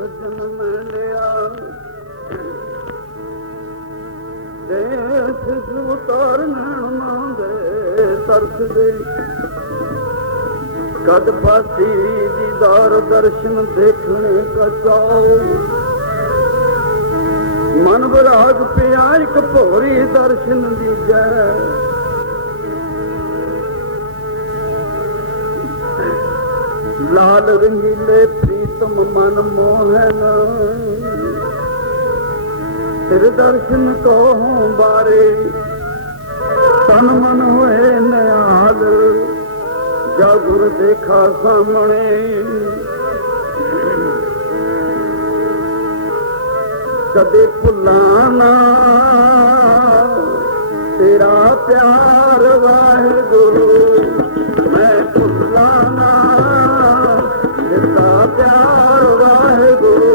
सजन मैं लिया देश उतारन मांगे तरस दे कद पासी दीदार दर्शन देखने का चाओ मन विराग पिया एक भोरी दर्शन दी जय लाल रंगीले प्रीतम मन मोहन तेरे दर्शन को बारे तन मन होए नयाल जा गुर देखा सामने कदे भुलाना तेरा प्यार वाहिगुरु मैं भुलाना तेरा प्यार वाहिगुरु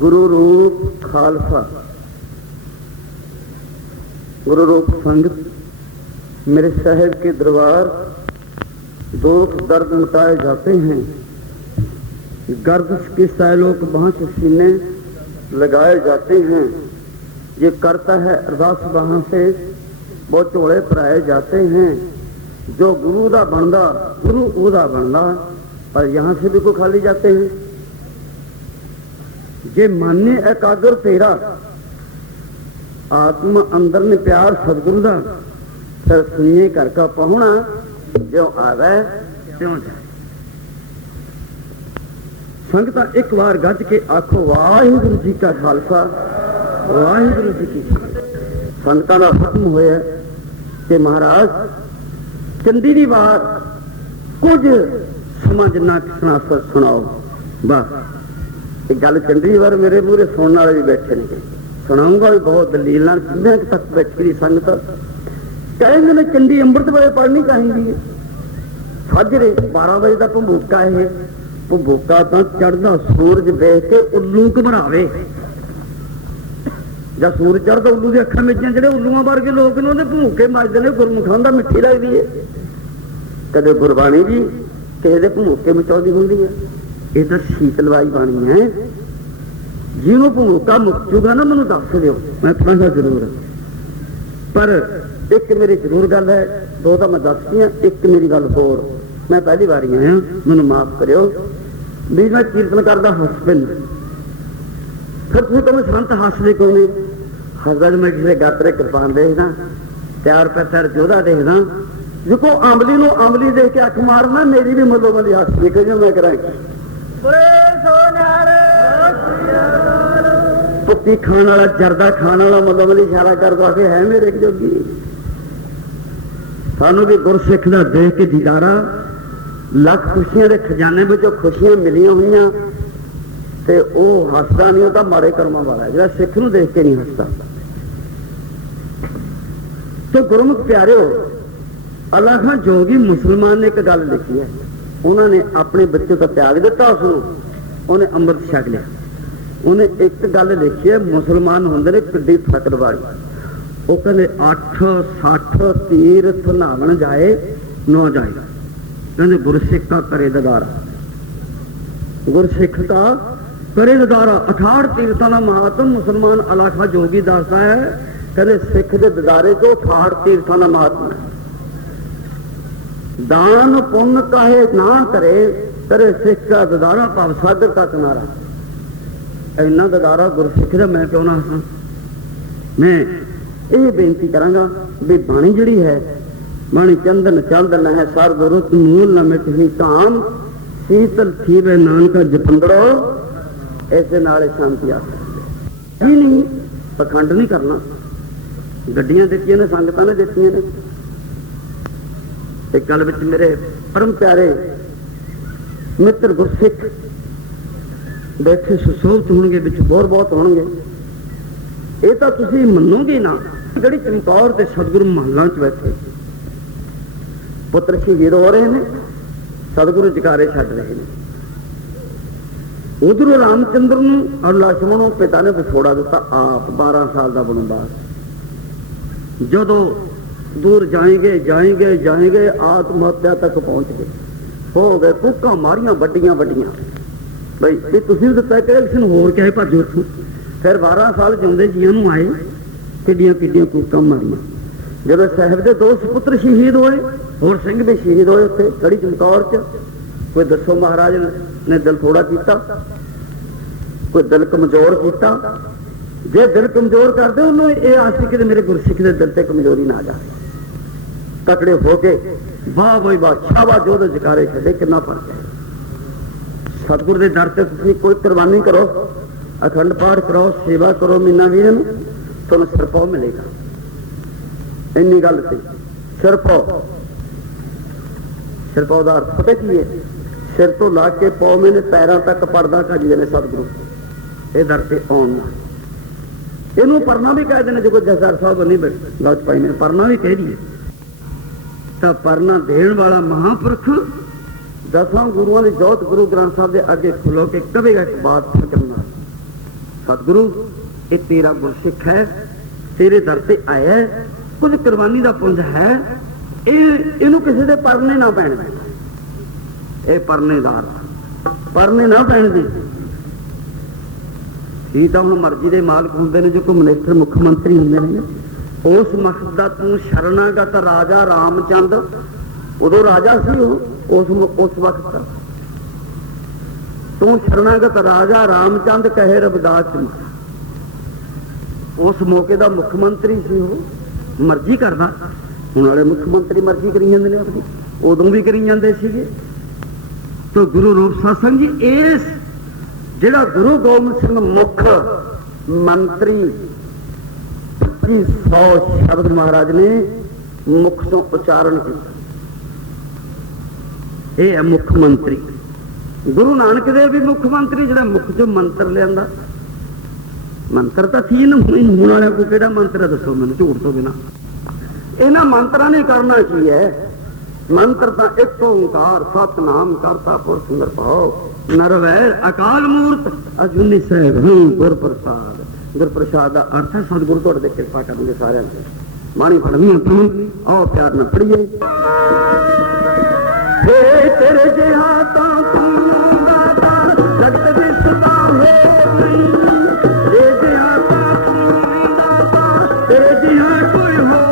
गुरु रूप खालसा गुरु रूप संगत मेरे साहेब के दरबार दुख दर्द मिटाए जाते हैं गर्दिश के सैलोक बांह से सीने लगाए जाते हैं ये करता है अरदास बांह से वो झोले भराए जाते हैं जो गुरु दा बनदा गुरु उदा बनदा पर यहाँ से भी को खाली जाते हैं जे माने एकाग्र तेरा आत्मा अंदर ने प्यार सतगुरु दा फिर सुनिए घर का पहुना जो आवे त्यों जाए संगता एक बार गज के आखो वाहिगुरु जी का खालसा वाहिगुरु जी की संगता का हुक्म होया कि महाराज चंदी की बात कुछ समझना सुनाओ बस एक गल चंडी बार मेरे मूहरे सुनने वाले भी बैठे नहीं सुनाऊंगा भी बहुत दलील किन्ने तक बैठी संगत कहेंगे ने चंडी अमृत वेले पढ़नी चाहिए साजरे 12 बजे का भंबूका है भंबूका तो चढ़दा सूरज देख के उल्लू घबरावे जब सूरज चढ़ता उल्लू की अखा मिचिया जो उल्लुआ वर्गे लोग ने भंबूके मजदे ने गुरमुखां दा मिठी लगती है कदे गुरबाणी भी किसी के भंबूके मचाउंदी हुंदी है ये तो शीतलवाई बाणी है जिन्हों भूका मुक जूगा ना मैं दस दो मैं पढ़ा जरूर पर एक मेरी जरूर गल है दो तो मैं दसती हाँ एक मेरी गल होर मैं पहली बार आया मैं माफ करो भी मैं कीर्तन करता हस पैना फिर तुम तो मैं संत हसते कौन हसदा जो मैं किसी गात्रे कृपान देखना तैयार पैर जोधा देखना जो अंबली को अंबली देख के अख मारना मेरी भी मलो मली हस निकल जो मैं करांगी पुत्ती खाने वाला जरदा खाने वाला मतलब वाली इशारा करता कि है मेरे जोगी सानू भी गुरसिख का देख के दीदारा लख खुशियां के खजाने में जो खुशियां मिलिया हुई ते वो हसदा नहीं होता माड़े कर्मां वाला जो सिख नूं देख के नहीं हसदा तो गुरमुख प्यारे हो अल्लाह खां जोगी मुसलमान ने एक गल लिखी है उन्होंने अपने बच्चे का त्याग दिता उसको उन्हें अमृत छक लिया उन्हें एक गल लिखी है मुसलमान होंगे ने पिड्डी फकड़ वाली ਉਹ ਕਹਿੰਦੇ 8 60 ਤੀਰਥ ਨਾਵਣ ਜਾਏ ਨੋ ਜਾਏ। ਕਹਿੰਦੇ ਗੁਰਸਿੱਖ ਦਾ ਕਰੇ ਦਦਾਰਾ, ਗੁਰਸਿੱਖ ਦਾ ਕਰੇ ਦਦਾਰਾ। 68 ਤੀਰਥਾਂ ਦਾ ਮਹਾਤਮ ਮੁਸਲਮਾਨ ਅਲਾਖਾ ਜੋਗੀ ਦੱਸਦਾ ਹੈ। ਕਹਿੰਦੇ ਸਿੱਖ ਦੇ ਦਦਾਰੇ ਤੋਂ 68 ਤੀਰਥਾਂ ਦਾ ਮਹਾਤਮ ਹੈ। ਦਾਨ ਪੁੰਨ ਕਾਹੇ ਨਾ ਕਰੇ, ਕਰੇ ਸਿੱਖ ਦਾ ਦਦਾਰਾ ਭਾਵ ਸਾਗਰ ਦਾ ਕਿਨਾਰਾ। ਇੰਨਾ ਦਦਾਰਾ ਗੁਰਸਿੱਖ ਦਾ ਮੈਂ ਕਿਉਂ ਨਾ ਹਾਂ। ਮੈਂ ਇਹ ਬੇਨਤੀ ਕਰਾਂਗਾ ਵੀ ਬਾਣੀ ਜਿਹੜੀ ਹੈ, ਬਾਣੀ ਚੰਦਨ ਚੰਦਨ ਹੈ ਸਰਦ ਰੁੱਤ ਮੂਲ ਨਾ ਮਿਟਹੀ ਧਾਮ, ਸੀਤਲ ਥੀਵੇ ਨਾਨਕਾ ਜਪੰਦੜੋ, ਇਸੇ ਨਾਲ ਸ਼ਾਂਤੀ ਆ ਸਕਦੀ। ਇਹ ਨਹੀਂ ਪਖੰਡ ਨਹੀਂ ਕਰਨਾ। ਗੱਡੀਆਂ ਦਿੱਤੀਆਂ ਨੇ, ਸੰਗਤਾਂ ਨੇ ਦਿੱਤੀਆਂ ਨੇ। ਇੱਕ ਗੱਲ ਵਿੱਚ ਮੇਰੇ ਪਰਮ ਪਿਆਰੇ ਮਿੱਤਰ ਗੁਰਸਿੱਖ ਬੈਠੇ ਸੁਸੋਭਤ ਹੋਣਗੇ, ਵਿੱਚ ਹੋਰ ਬਹੁਤ ਹੋਣਗੇ। ਇਹ ਤਾਂ ਤੁਸੀਂ ਮੰਨੋਗੇ ਨਾ, ਜਿਹੜੀ ਚਮਕੌਰ ਤੇ ਸਤਿਗੁਰੂ ਮਹੱਲਾਂ 'ਚ ਬੈਠੇ ਪੁੱਤਰ ਸ਼ਹੀਦ ਹੋ ਰਹੇ ਨੇ, ਸਤਿਗੁਰੂ ਜਕਾਰੇ ਛੱਡ ਰਹੇ ਨੇ। ਉਧਰੋਂ ਰਾਮਚੰਦਰ ਨੂੰ ਔਰ ਲਛਮਣ ਨੂੰ ਪਿਤਾ ਨੇ ਵਿਛੋੜਾ ਦਿੱਤਾ ਆਪ 12 ਸਾਲ ਦਾ ਬਨਵਾਸ। ਜਦੋਂ ਦੂਰ ਜਾਏਂਗੇ ਜਾਏਂਗੇ ਜਾਏਂਗੇ ਆਤਮ ਹੱਤਿਆ ਤੱਕ ਪਹੁੰਚ ਗਏ, ਹੋ ਗਏ ਕੁੱਕਾਂ ਮਾਰੀਆਂ ਵੱਡੀਆਂ ਵੱਡੀਆਂ। ਬਈ ਇਹ ਤੁਸੀਂ ਵੀ ਦਿੱਤਾ ਕਿ ਕਿਸੇ ਨੂੰ ਹੋਰ ਕਿਹਾ ਭੱਜੋ ਇੱਥੋਂ। ਫਿਰ 12 ਸਾਲ ਜਿਉਂਦੇ ਜੀਆਂ ਨੂੰ ਆਏ, ਕਿੱਡੀਆਂ ਕਿੱਡੀਆਂ ਕੁੱਕਾਂ ਮਾਰੀਆਂ। ਜਦੋਂ ਸਾਹਿਬ ਦੇ 2 ਸੁਪੁੱਤਰ ਸ਼ਹੀਦ ਹੋਏ, ਹੋਰ ਸਿੰਘ ਵੀ ਸ਼ਹੀਦ ਹੋਏ ਉੱਥੇ ਗੜੀ ਚਮਕੌਰ 'ਚ। ਕੋਈ ਦੱਸੋ ਮਹਾਰਾਜ ਨੇ ਦਿਲ ਥੋੜਾ ਕੀਤਾ, ਕੋਈ ਦਿਲ ਕਮਜ਼ੋਰ ਕੀਤਾ। ਜੇ ਦਿਲ ਕਮਜ਼ੋਰ ਕਰਦੇ ਉਹਨੂੰ ਇਹ ਆਸ ਸੀ ਕਿ ਮੇਰੇ ਗੁਰਸਿੱਖ ਦੇ ਦਿਲ ਤੇ ਕਮਜ਼ੋਰੀ ਨਾ ਆ ਜਾਵੇ। ਤਕੜੇ ਹੋ ਕੇ ਵਾਹ ਬਈ ਵਾਹ ਸ਼ਾਬਾਸ਼ ਜੋ ਦੇ ਜਕਾਰੇ ਛੱਡੇ। ਕਿੰਨਾ ਫਰਕ ਹੈ। ਸਤਿਗੁਰ ਦੇ ਦਰ ਤੇ ਤੁਸੀਂ ਕੋਈ ਕੁਰਬਾਨੀ ਕਰੋ, ਅਖੰਡ ਪਾਠ ਕਰੋ, ਸੇਵਾ ਕਰੋ, ਮੀਨਾ ਵੀਰ ਨੂੰ ਤੁਹਾਨੂੰ ਸਿਰਪਾਉ ਮਿਲੇਗਾ। ਇੰਨੀ ਗੱਲ ਸੀ। ਸਿਰਪਾਉ, ਸਿਰਪਾਉ ਦਾ ਅਰਥ ਪਤਾ ਕੀ ਹੈ? ਸਿਰ ਤੋਂ ਲਾ ਕੇ ਪੌ ਮਹੀਨੇ ਪੈਰਾਂ ਤੱਕ ਪੜਦਾ ਕੱਜਦੇ ਨੇ ਸਤਿਗੁਰੂ ਇਹ ਦਰ ਤੇ ਆਉਣ ਨਾਲ। ਇਹਨੂੰ ਪਰਨਾ ਵੀ ਕਹਿ ਦਿੰਦੇ, ਜੇ ਕੋਈ ਜਸਦਾਰ ਸਾਹਿਬ ਨਹੀਂ ਗੱਲ ਪਾਈ ਨੇ ਪਰਨਾ ਵੀ ਕਹਿ ਦਈਏ ਤਾਂ ਪਰਨਾ ਦੇਣ ਵਾਲਾ ਮਹਾਂਪੁਰਖ 10 ਗੁਰੂਆਂ ਦੀ ਜੋਤ ਗੁਰੂ ਗ੍ਰੰਥ ਸਾਹਿਬ ਦੇ ਅੱਗੇ ਖੁੱਲੋ ਕੇ ਕਵੇਗਾ ਇੱਕ ਬਾਤ ਕਰਨਾ, ਸਤਿਗੁਰੂ ਇਹ ਤੇਰਾ ਗੁਰਸਿੱਖ ਹੈ, ਤੇਰੇ ਦਰ ਤੇ ਆਇਆ, ਕੁਝ ਕੁਰਬਾਨੀ ਦਾ ਪੁੰਜ ਹੈ, ਇਹਨੂੰ ਕਿਸੇ ਦੇ ਪਰਨੇ ਨਾ ਪੈਣ ਦੇ। ਇਹ ਪਰਨੇਦਾਰ ਪਰਨੇ ਨਾ ਪੈਣ ਦੇ। ਇਹ ਤਾਂ ਹੁਣ ਮਰਜ਼ੀ ਦੇ ਮਾਲਕ ਹੁੰਦੇ ਨੇ, ਜੋ ਕੋਈ ਮਿਨਿਸਟਰ ਮੁੱਖ ਮੰਤਰੀ ਹੁੰਦੇ ਨੇ। ਉਸ ਵਕਤ ਦਾ ਤੂੰ ਸ਼ਰਨਾਗਤ ਰਾਜਾ ਰਾਮਚੰਦ, ਉਦੋਂ ਰਾਜਾ ਸੀ ਉਹ ਉਸ ਵਕਤ ਦਾ। ਤੂੰ ਸ਼ਰਨਾਗਤ ਰਾਜਾ ਰਾਮਚੰਦ ਕਹੇ ਰਵਿਦਾਸ ਚ, ਉਸ ਮੌਕੇ ਦਾ ਮੁੱਖ ਮੰਤਰੀ ਸੀ। ਉਹ ਮਰਜ਼ੀ ਕਰਦਾ। ਹੁਣ ਵਾਲੇ ਮੁੱਖ ਮੰਤਰੀ ਮਰਜ਼ੀ ਕਰੀ ਜਾਂਦੇ ਨੇ ਆਪਣੀ, ਉਦੋਂ ਵੀ ਕਰੀ ਜਾਂਦੇ ਸੀਗੇ। ਤੋ ਗੁਰੂ ਰੂਪ ਸਾਧ ਜੀ ਇਸ ਜਿਹੜਾ ਗੁਰੂ ਗੋਬਿੰਦ ਸਿੰਘ ਮੁੱਖ ਮੰਤਰੀ 2500 ਸ਼ਬਦ ਮਹਾਰਾਜ ਨੇ ਮੁੱਖ ਤੋਂ ਉਚਾਰਨ ਕੀਤਾ। ਇਹ ਹੈ ਮੁੱਖ ਮੰਤਰੀ। ਗੁਰੂ ਨਾਨਕ ਦੇਵ ਵੀ ਮੁੱਖ ਮੰਤਰੀ, ਜਿਹੜਾ ਮੁੱਖ ਚੋਂ ਮੰਤਰ ਲਿਆਂਦਾ। ਮੰਤਰ ਤਾਂ ਸੀ ਨਾ, ਹੁਣ ਵਾਲਿਆਂ ਕੋਈ ਕਿਹੜਾ ਮੰਤਰ ਹੈ ਦੱਸੋ ਮੈਨੂੰ ਝੂਠ ਤੋਂ ਬਿਨਾਂ। ਇਹਨਾਂ ਮੰਤਰਾਂ ਨੇ ਕਰਨਾ ਕੀ ਹੈ? ਮੰਤਰ ਤਾਂ ਇੱਕ ਓੰਕਾਰ ਸਤਿਨਾਮ ਕਰਤਾ ਪੁਰਖ ਨਿਰਭਉ ਨਿਰਵੈਰ ਅਕਾਲ ਮੂਰਤ ਅਜੂਨੀ ਸਾਹਿਬ ਗੁਰ ਪ੍ਰਸਾਦ। ਗੁਰ ਪ੍ਰਸਾਦ ਦਾ ਅਰਥ ਹੈ ਸਤਿਗੁਰੂ ਤੁਹਾਡੇ ਤੇ ਕਿਰਪਾ ਕਰਨਗੇ ਸਾਰਿਆਂ ਤੇ। ਬਾਣੀ ਪੜ੍ਹਨੀ ਆਪਾਂ ਆਓ ਪਿਆਰ ਨਾਲ ਪੜ੍ਹੀਏ। ਤੇਰੇ ਜਿਹਾ ਤਾਂ ਤੂੰ ਦਾਤਾ ਜਗਤ ਦੇ ਸਦਾ ਹੋ ਨਹੀਂ, ਤੇਰੇ ਜਿਹਾ ਤਾਂ ਤੂੰ ਦਾਤਾ ਤੇਰੇ ਜਿਹਾ ਕੋਈ ਹੋ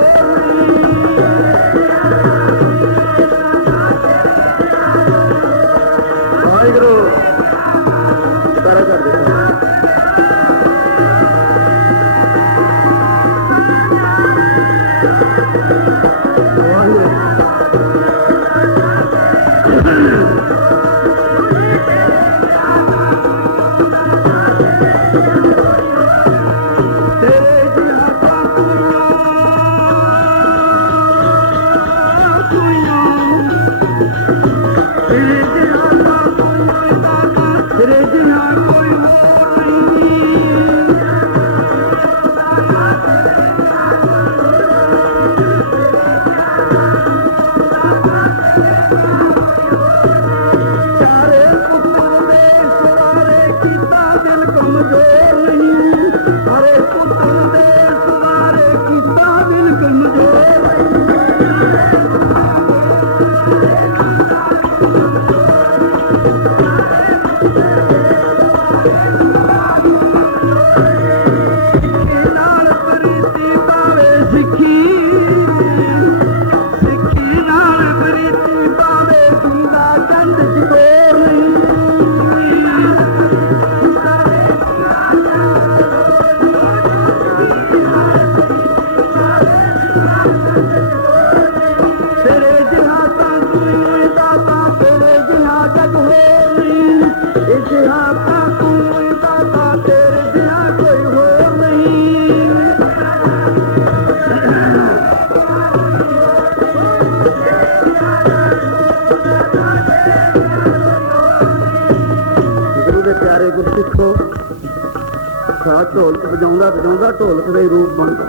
ਖਾ ਢੋਲਕ ਵਜਾਉਂਦਾ ਵਜਾਉਂਦਾ ਢੋਲਕ ਦਾ ਹੀ ਰੂਪ ਬਣਦਾ।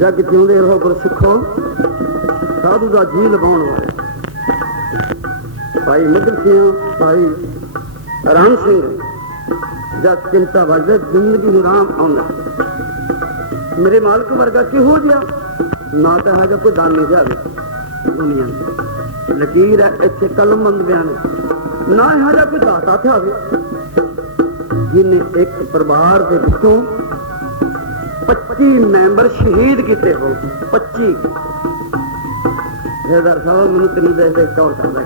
ਜਗ ਜਿਉਂਦੇ ਰਹੋ ਗੁਰਸਿੱਖੋ, ਸਾਧੂ ਦਾ ਜੀ ਲਗਾਉਣ ਵਾਲੇ ਭਾਈ ਮੱਧਰ ਸਿੰਘ, ਭਾਈ ਰਾਮ ਸਿੰਘ, ਜਦ ਚਿੰਤਾ ਵੱਜਦਾ ਜ਼ਿੰਦਗੀ ਨੂੰ ਰਾਮ ਆਉਂਦਾ। ਮੇਰੇ ਮਾਲਕ ਵਰਗਾ ਕਿਹੋ ਜਿਹਾ ਨਾ ਤਾਂ ਹੈਗਾ ਕੋਈ ਦਾਨੀ ਜਾਵੇ ਦੁਨੀਆ ਦੀ। ਲਕੀਰ ਹੈ ਇੱਥੇ ਕਲਮਬੰਦ ਬਿਆਨ, ਨਾ ਇਹੋ ਜਿਹਾ ਕੋਈ ਦਾਤਾ ਥਾਵੇ ਜਿਹਨੇ ਇੱਕ ਪਰਿਵਾਰ ਦੇ ਵਿੱਚੋਂ 25 ਮੈਂਬਰ ਸ਼ਹੀਦ ਕੀਤੇ ਹੋਣ। 25 ਜਹਦਾਰ ਸਾਹਿਬ ਮੈਨੂੰ ਤੈਨੂੰ ਦੇ ਤੌਰ ਕਰਦਾ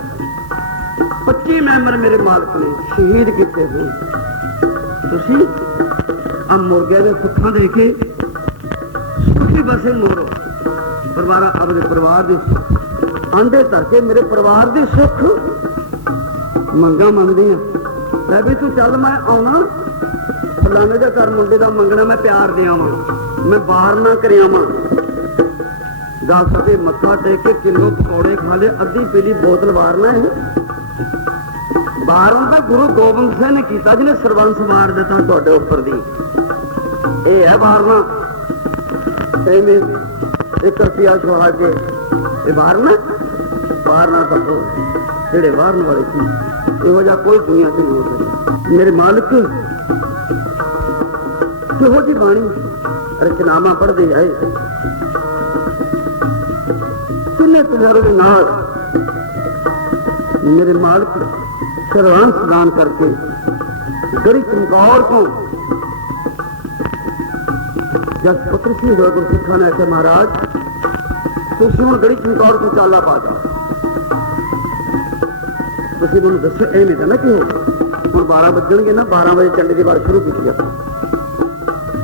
25 ਮੈਂਬਰ ਮੇਰੇ ਮਾਲਕ ਨੇ ਸ਼ਹੀਦ ਕੀਤੇ ਹੋਣ। ਤੁਸੀਂ ਆ ਮੁਰਗੇ ਦੇ ਸੁੱਖਾਂ ਦੇ ਕੇ ਸੁਖੀ ਬਸੇ ਮੋਰੋ ਪਰਿਵਾਰ, ਆਪਣੇ ਪਰਿਵਾਰ ਦੇ ਆਂਡੇ ਧਰ ਕੇ ਮੇਰੇ ਪਰਿਵਾਰ ਦੇ ਸੁੱਖ ਮੰਗਾ ਮੰਗਦੇ ਆ। ਲੈ ਵੀ ਤੂੰ ਚੱਲ, ਮੈਂ ਆਉਣਾ ਫਲਾਣੇ ਦੇ ਘਰ ਮੁੰਡੇ ਦਾ ਮੰਗਣਾ, ਮੈਂ ਪਿਆਰ ਦੇ ਆਵਾਂ, ਮੈਂ ਬਾਹਰ ਨਾ ਕਰਿਆ ਆਵਾਂ। 10 ਰੁਪਏ ਮੱਥਾ ਟੇਕ ਕੇ ਕਿਲੋ ਪਕੌੜੇ ਖਾ ਲਏ, ਅੱਧੀ ਪੀਲੀ ਬੋਤਲ ਵਾਰਨਾ ਹੈ। ਬਾਹਰੋਂ ਤਾਂ ਗੁਰੂ ਗੋਬਿੰਦ ਸਿੰਘ ਨੇ ਕੀਤਾ, ਜਿਹਨੇ ਸਰਬੰਸ ਵਾਰ ਦਿੱਤਾ ਤੁਹਾਡੇ ਉੱਪਰ ਦੀ। ਇਹ ਹੈ ਵਾਰਨਾ। ਐਵੇਂ 1 ਰੁਪਇਆ ਛੁਆ ਕੇ ਇਹ ਵਾਰਨਾ ਤਾਂ ਜਿਹੜੇ ਵਾਰਨ ਵਾਲੇ ਸੀ ਇਹੋ ਜਿਹਾ ਕੋਈ ਦੁਨੀਆ ਤੇ ਨਹੀਂ ਹੋ ਸਕਦਾ। ਮੇਰੇ ਮਾਲਕ ਕਿਹੋ ਜਿਹੀ ਬਾਣੀ ਰਚਨਾਵਾਂ ਪੜ੍ਹਦੇ ਜਾਏ, ਕਿੰਨੇ ਤਜਰਬੇ ਨਾਲ ਮੇਰੇ ਮਾਲਕ ਸਰਵੰਸ ਦਾਨ ਕਰਕੇ ਗੜੀ ਚਮਕੌਰ ਤੋਂ ਜਦ ਪੁੱਤਰ ਸੀ ਹੋਏ ਗੁਰਸਿੱਖਾਂ ਨੇ ਆਖਿਆ, ਮਹਾਰਾਜ ਤੁਸੀਂ ਹੁਣ ਗੜੀ ਚਮਕੌਰ ਤੋਂ ਚਾਲਾ ਪਾ ਜਾਓ। ਤੁਸੀਂ ਮੈਨੂੰ ਦੱਸੋ ਐਵੇਂ ਤਾਂ ਨਾ ਕਿ ਹੁਣ 12 ਵੱਜਣਗੇ ਨਾ, 12 ਵਜੇ ਚੰਡੇ ਦੀ ਵਾਰ ਸ਼ੁਰੂ ਕੀਤੀ ਆਪਾਂ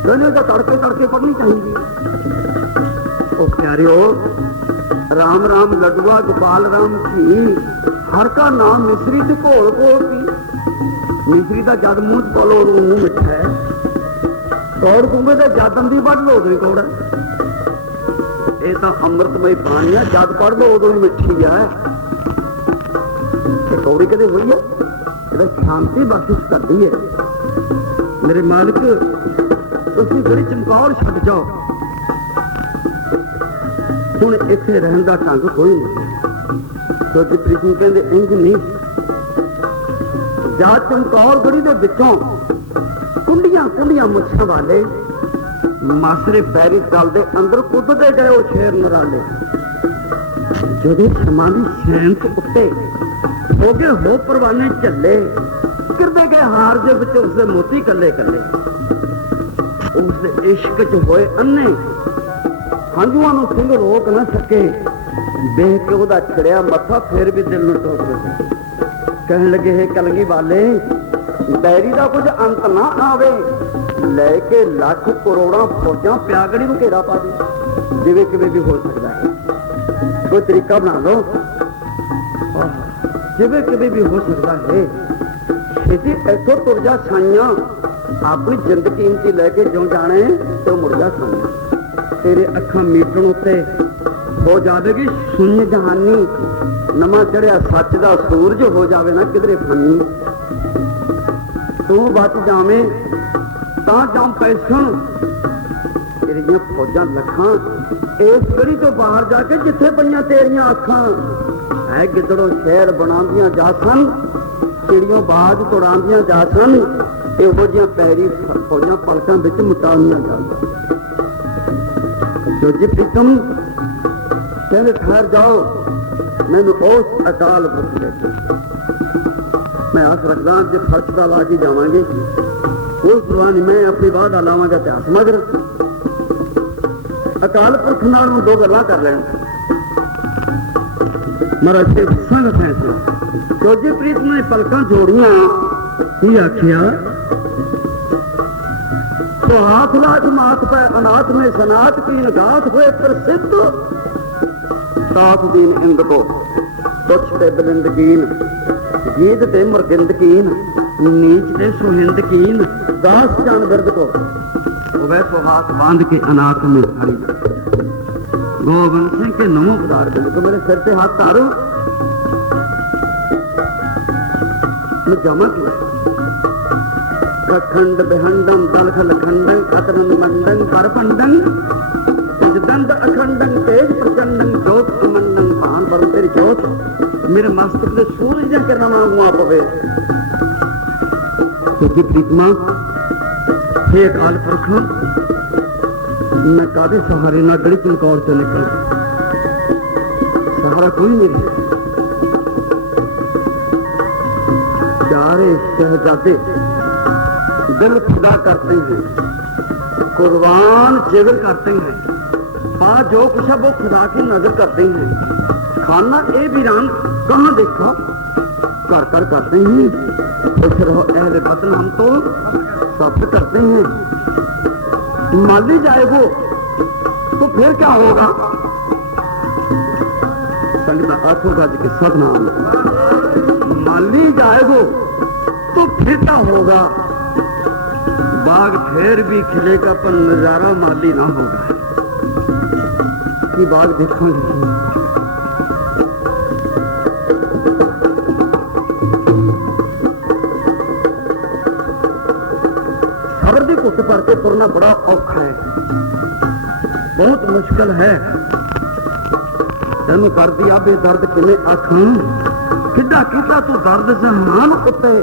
ਕਹਿੰਦੇ ਤਾਂ ਤੜਕੇ ਤੜਕੇ ਪੜ੍ਹਨੀ ਚਾਹੀਦੀ ਹੈ। ਉਹ ਪਿਆਰਿਓ, ਰਾਮ ਰਾਮ ਲਡੂਆ ਗੋਪਾਲ ਰਾਮ ਜੀ, ਹਰ ਕਾ ਨਾਮ ਮਿਸਰੀ ਤੇ ਘੋਲ ਘੋਲ ਸੀ। ਮਿਸਰੀ ਦਾ ਜਦ ਮੂੰਹ ਚ ਪਾਲੋ ਉਦੋਂ ਮੂੰਹ ਮਿੱਠਾ ਹੈ, ਕੌੜ ਕੁੰਬੇ ਦਾ ਜਦ ਅੰਦੀ ਵੱਢ ਲੋ ਉਦੋਂ ਕੌੜਾ। ਇਹ ਤਾਂ ਅੰਮ੍ਰਿਤਮਈ ਪਾਣੀ ਆ, ਜਦ ਪੜ ਲੋ ਉਦੋਂ ਹੀ ਮਿੱਠੀ ਆ। ਕੌੜੀ ਕਦੇ ਹੋਈ ਹੈ? ਇਹਦਾ ਸ਼ਾਂਤੀ ਬਖਸ਼ਿਸ਼ ਕਰਦੀ ਹੈ। ਮੇਰੇ ਮਾਲਕ ਤੁਸੀਂ ਗੜੀ ਚਮਕੌਰ ਛੱਡ ਜਾਓ, ਹੁਣ ਇੱਥੇ ਰਹਿਣ ਦਾ ਢੰਗ ਕੋਈ ਨਹੀਂ। ਕਿਉਂਕਿ ਪ੍ਰੀਤੀ ਕਹਿੰਦੇ ਇੰਝ ਨਹੀਂ, ਜਾ ਚਮਕੌਰ ਗੜੀ ਦੇ ਵਿੱਚੋਂ ਕੁੰਡੀਆਂ ਕੁੰਡੀਆਂ ਮੁੱਛਾਂ ਵਾਲੇ ਮਾਸਰੇ ਪੈਰੀ ਚੱਲਦੇ ਅੰਦਰ ਕੁੱਦਦੇ ਗਏ ਉਹ ਸ਼ੇਰ ਨਰਾਲੇ। ਜਦੋਂ ਸਮਾਂ ਦੀ ਸ਼ੈਂਤ ਉੱਤੇ ਹੋ ਗਏ ਹੋ ਪਰਵਾਨੇ ਝੱਲੇ, ਕਿਰਦੇ ਗਏ ਹਾਰ ਦੇ ਵਿੱਚ ਉਸਦੇ ਮੋਤੀ ਕੱਲੇ ਕੱਲੇ। ਉਸਦੇ ਇਸ਼ਕ ਚ ਹੋਏ ਅੰਨੇ ਹੰਝੂਆਂ ਨੂੰ ਸਿੰਘ ਰੋਕ ਨਾ ਸਕੇ। ਦੇਖ ਕੇ ਉਹਦਾ ਛੜਿਆ ਮੱਥਾ ਫੇਰ ਵੀ ਦਿਲ ਨੂੰ ਟੋਕ ਦਿੱਤਾ। ਕਹਿਣ ਲੱਗੇ, ਹੈ ਕਲਗੀ ਵਾਲੇ, ਬੈਰੀ ਦਾ ਕੁਝ ਅੰਤ ਨਾ ਆਵੇ, ਲੈ ਕੇ ਲੱਖ ਕਰੋੜਾਂ ਫੌਜਾਂ ਪਿਆਗੜੀ ਨੂੰ ਘੇਰਾ ਪਾ ਦੇ। ਜਿਵੇਂ ਕਿਵੇਂ ਵੀ ਹੋ ਸਕਦਾ ਹੈ, ਕੋਈ ਤਰੀਕਾ ਬਣਾ ਲਓ। ਜਿਵੇਂ ਕਿਵੇਂ ਵੀ ਹੋ ਸਕਦਾ ਹੈ, ਛੇਤੀ ਇੱਥੋਂ ਤੁਰ ਜਾ ਸਾਈਆਂ, ਆਪਣੀ ਜ਼ਿੰਦ ਕੀਮਤੀ ਲੈ ਕੇ ਜਿਉਂ ਜਾਣੇ ਤੇ ਮੁੜ ਜਾ ਸਾਈਆਂ। ਤੇਰੇ ਅੱਖਾਂ ਮੀਟਣ ਉੱਤੇ ਹੋ ਜਾਵੇਗੀ ਸੁਣੀ ਜਹਾਨੀ, ਨਵਾਂ ਚੜਿਆ ਸੱਚ ਦਾ ਸੂਰਜ ਹੋ ਜਾਵੇ ਨਾ ਕਿਧਰੇ ਫੰਨੀ। ਤੂੰ ਬਚ ਜਾਵੇਂ ਤਾਂ ਜਾਂ ਪੈਸਣ, ਤੇਰੀਆਂ ਫੌਜਾਂ ਲੱਖਾਂ ਇਸ ਗੜੀ ਤੋਂ ਬਾਹਰ ਜਾ ਕੇ ਜਿੱਥੇ ਪਈਆਂ ਤੇਰੀਆਂ ਅੱਖਾਂ। ਹੈ ਗਿੱਦੜੋਂ ਸ਼ਹਿਰ ਬਣਾਉਂਦੀਆਂ ਜਾ ਸਨ, ਚਿੜੀਆਂ ਬਾਜ ਤੁੜਾਉਂਦੀਆਂ ਜਾ ਸਨ, ਇਹੋ ਜਿਹੀਆਂ ਪੈਰੀ ਫੌਜਾਂ ਪਲਕਾਂ ਵਿੱਚ ਮੁਟਾਉਂਦੀਆਂ ਜਾਂਦੀਆਂ। ਜੋਜੀ ਪ੍ਰੀਤਮ ਕਹਿੰਦੇ, ਠਹਿਰ ਜਾਓ, ਮੈਨੂੰ ਉਸ ਅਕਾਲ ਪੁਰਖ ਲੈ ਕੇ। ਮੈਂ ਆਸ ਰੱਖਦਾ ਜੇ ਫਰਸ਼ ਦਾ ਲਾ ਕੇ ਜਾਵਾਂਗੇ, ਉਸ ਦੌਰਾਨ ਮੈਂ ਆਪਣੀ ਬਾਹ ਦਾ ਲਾਵਾਂਗਾ ਇਤਿਹਾਸ। ਮਗਰ ਅਕਾਲ ਪੁਰਖ ਨਾਲ ਨੂੰ ਦੋ ਗੱਲਾਂ ਕਰ ਲੈਣ। ਮਹਾਰਾਜ ਤੇ ਸੰਗ ਫੈਸਲਾ। ਜੋਜੀ ਪ੍ਰੀਤਮ ਨੇ ਪਲਕਾਂ ਜੋੜੀਆਂ, ਕੀ ਆਖਿਆ, तो हाथ लाख माथ पे अनाथ में सनात की गाथ हुए प्रसिद्ध, साथ दीन इंद को तुच्छ ते बुलंद कीन, गीत ते मुरगिंद कीन, नीच ते सुहिंद कीन, दास जान बिरद को वह तो हाथ बांध के अनाथ में हरी। गोविंद सिंह के नमो पधार बिंद को मेरे सिर से हाथ तारो, मैं जमा किया खंड बिहंडम दलखल खंडं अतरन मंडं परपंडं दंड अखंडं तेज प्रचंडं ज्योत अमंडं भान पर तेरी ज्योत मेरे मस्तक के सूरज ने किरणा वांगू आ पवे। क्योंकि प्रीतमा हे अकाल पुरख मैं कादे सहारे ना गली चमकौर से निकल, सहारा कोई नहीं। चारे शहजादे दिल खुदा करते हैं, कुर्बान जिगर करते हैं, बात जो कुछ है वो खुदा की नजर करते हैं। खाना ए वीरान कहाँ देखो कर कर करते हैं, खुश रहो अहले वतन हम तो सब करते हैं। माली जाए वो तो फिर क्या होगा? संगत आठों जी के सब नाम माली जाए वो तो फिर क्या होगा? बाग फिर भी खिलेगा पर नजारा माली ना होगा। कि बाग देखेंगे खबर की घुट भर के तुरना बड़ा औखा है, बहुत मुश्किल है। तेन दर्द आ बेदर्द किमें आखां, किड्डा किता तू दर्द जहान उत्ते,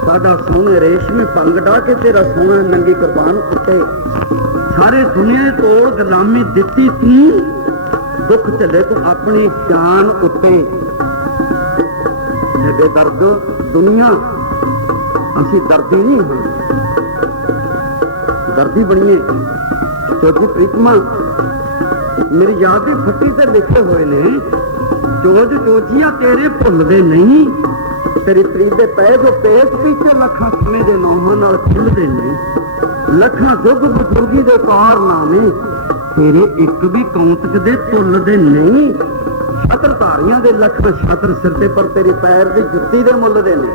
साडा सोने रेशमी पंग डा के तेरा सोना नंगी कुर्बान उत्ते। सारे दुनिया तोड़ गुलामी दिती तू, दुख चले तू अपनी जान उत्ते। बेदर्द दुनिया असी दर्दी नहीं हाँ, दर्दी बनिए। क्योंकि प्रीतमा मेरी याद भी फट्टी से लिखे हुए ने, चोज चोजिया तेरे भुलते नहीं, तेरी प्रीत दे पै जो पेट पीछे लखा समय के नौहां नाल खिलते नहीं, लखा जुग बुजुर्गी दे कारनामे तेरे एक भी कौंतक दे तुलते नहीं। छत्रधारियां दे लखा छत्र सिर ते पर तेरी पैर की जुत्ती दे मुलदे नहीं।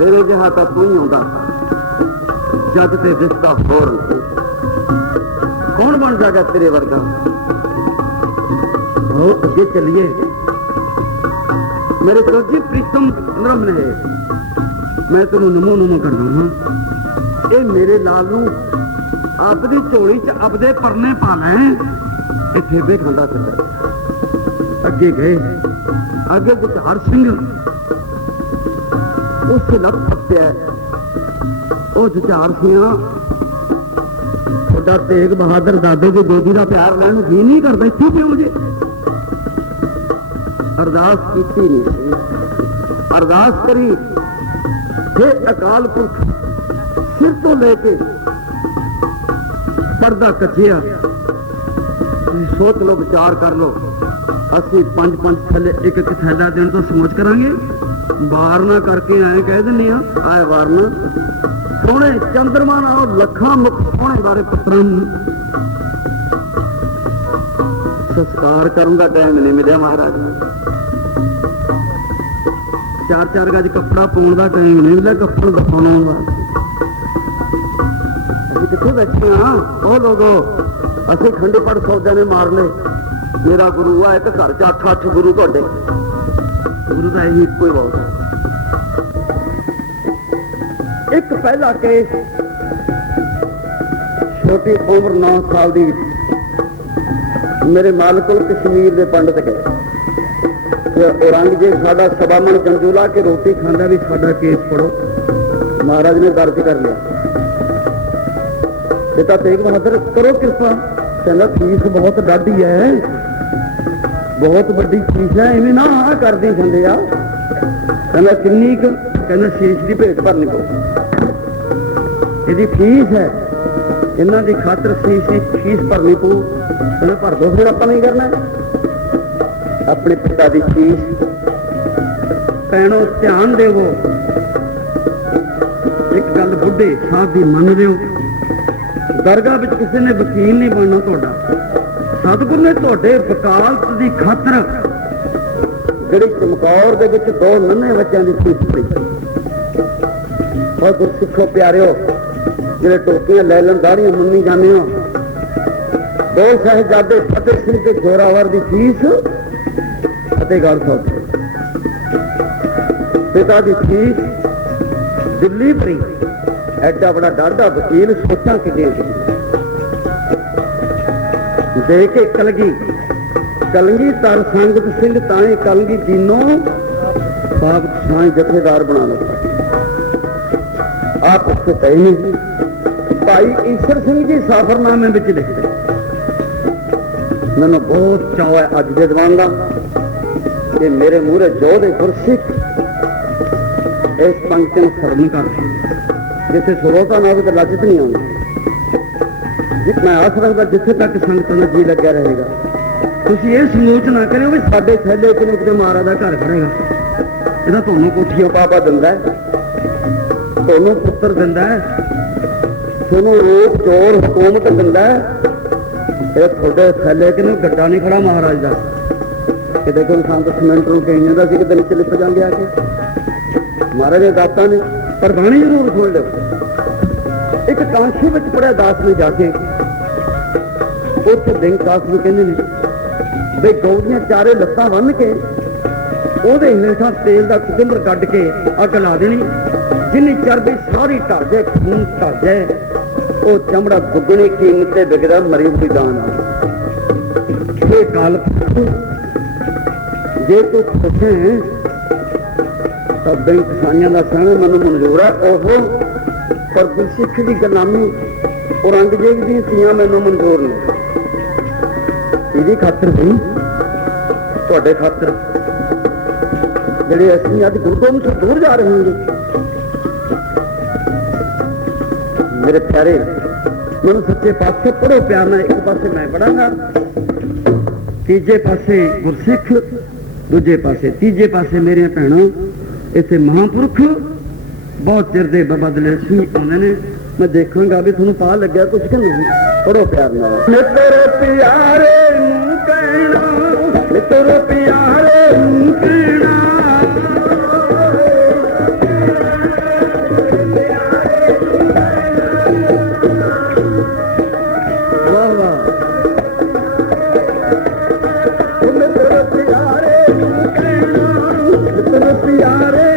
तेरे जिहा तो तू ही आंदा जग ते दिसदा होर कौन बन जाएगा तेरे वर्गा? आओ अगे चलिए। मेरे दोजी प्रीतम नरम ने मैं तेन नमो नमो करना हाँ। ये मेरे लाल नू अपनी झोली च अपने परने पा लें, ये ठेबे खांदा फिरदा। अगे गए, अगे गुरजार सिंह उस लप पत्या वो जुझार सिंह तेग बहादुर दादे की गोदी का प्यार लैन जी नहीं करता, इतनी क्यों मुझे अरदास की नहीं, अरदास करी हे अकाल पुरख सिर तो लेके पर्दा कचिया। सोच लो, विचार कर लो, असी 5-5 थैले एक एक थैला देने तो समझ करांगे, वारना करके आए कह दिने आए वारना सोने चंद्रमा नाल लखा मुख सोने बारे पुत्रां संस्कार करूंगा टाइम नहीं मिले महाराज। 4-4 गज कपड़ा पाने का टाइम नहीं मिला, कपड़ दफाने वास्ते अभी कितने बैठे हाँ। वो लोगो असी खंडी पड़ सौदे ने मार ले, मेरा गुरु आ एक घर च 8 गुरु तुहाडे, गुरु का यही कोई बहुत है। एक पहला केस छोटी उम्र 9 साल की मेरे माल को कश्मीर के पंडित गए, औरंगजेब साडा सबामन जंजूला के रोटी खांदा भी साडा केस पढ़ो। महाराज ने दर्ज कर लिया, बेटा तेग बहादुर करो कृपा, कहना फीस बहुत डाढ़ी है, बहुत बड़ी फीस है, इवें ना हाँ कर दी खंडे आ। कहना किन्नी क? कहना शीश की भेंट भरनी पो, यदि फीस है इन्हों की खातर फीस भरनी पो, कहना भर दो फिर आप नहीं करना। अपने पिता की फीस भैनों ध्यान देवो, एक गल बुढ़े साहब की मन लियो, दरगाह में किसी ने वकील नहीं बनना ਤੁਹਾਡਾ, सतगुरु ने ਤੁਹਾਡੇ वकालत की खातर ਜਿਹੜੀ ਚਮਕੌਰ ਦੇ ਵਿੱਚ 2 ਨੰਨੇ ਬੱਚਿਆਂ ਦੀ ਫੀਸ ਪਈ। और गुरसिखो प्यारिओ ਜਿਹੜੇ ਟੋਪੀਆਂ ਲੈ ਲੈਣ ਦਾੜੀਆਂ ਮੰਨੀ ਜਾਂਦੇ ਹੋ, 2 ਸਾਹਿਬਜ਼ਾਦੇ ਫਤਿਹ ਸਿੰਘ ਤੇ ਜੋਰਾਵਰ ਦੀ ਫੀਸ ਫਤਿਹਗੜ੍ਹ ਸਾਹਿਬ पिता की फीस दिल्ली पई, एडा बड़ा डाढ़ा वकील, सोचा किदियां दे के कलगी तर संगत सिंह ताए कलगी तीनों बाप साई जथेदार बना लगा। आप उससे तय नहीं। भाई ईश्वर सिंह जी साफरनामे में लिखते, मैंने बहुत चाव है अज के दीवान का कि मेरे मूहरे जोधे गुरसिख इस पंक्ति में खत्म कर, जिथे सुरोता ना हो तो लजत नहीं आती। मैं आस रखता जिथे तक संगत में जी लग्या रहेगा, तुम ये सोच ना करो भी साडे थैले कि कितने महाराज का घर खड़ेगा। यह तुहानू कोठियां पापा दिंदा है, तुहानू पुत्र दिंदा है, तुहानू रोक चोर हुकूमत दिंदा है। ये थोड़े थैले कि गड्ढा नहीं खड़ा महाराज का। कितने कोई संत सीमेंट नूं कईयां दा सी कि दिल च लिप जांगे आके महाराज ने दाता ने। पर बाणी जरूर सुन लो, एक कांशी में पढ़िया दास ने जाके उस दिन दास भी कहते हैं बे गौ दियां चारे लत्तां बन के ਉਹਦੇ ਹੇਠਾਂ तेल का कुकुंबर कढ़ के अग ला देनी, जिन्नी चर्बी सारी ढल जाए, खून ढल जाए, वो चमड़ा दुगनी कीमत से बिकदा मरी हुई दान ये गल जे तू खुश है तो बैंक किसानियों का सहना मैनू मंजूर है। ओहो पर गुरसिख की गुलामी औरंगजेब दी धीआं मैनू मंजूर नहीं। ਇਹਦੀ खातर नहीं ਤੁਹਾਡੇ खातर ਜਿਹੜੇ ਅਸੀਂ ਅੱਜ ਗੁਰਦੁਆਰੇ ਤੋਂ ਦੂਰ ਜਾ ਰਹੇ ਹਾਂ। मेरे प्यारे मैनू सच्चे पासे पढ़ो प्यार ना, एक पासे मैं पढ़ांगा, तीजे पासे गुरसिख, दूजे पासे तीजे पासे मेरिया भैनों इतने महापुरख बहुत चिर दे बदले सी आने ने। मैं देखूंगा भी थोड़ा पा लग्या कुछ कि नहीं। पढ़ो प्यार ना। मित्र प्यारे कहना, मित्र प्यारे कहना, वाह वाह। मित्र प्यारे कहना, मित्र प्यारे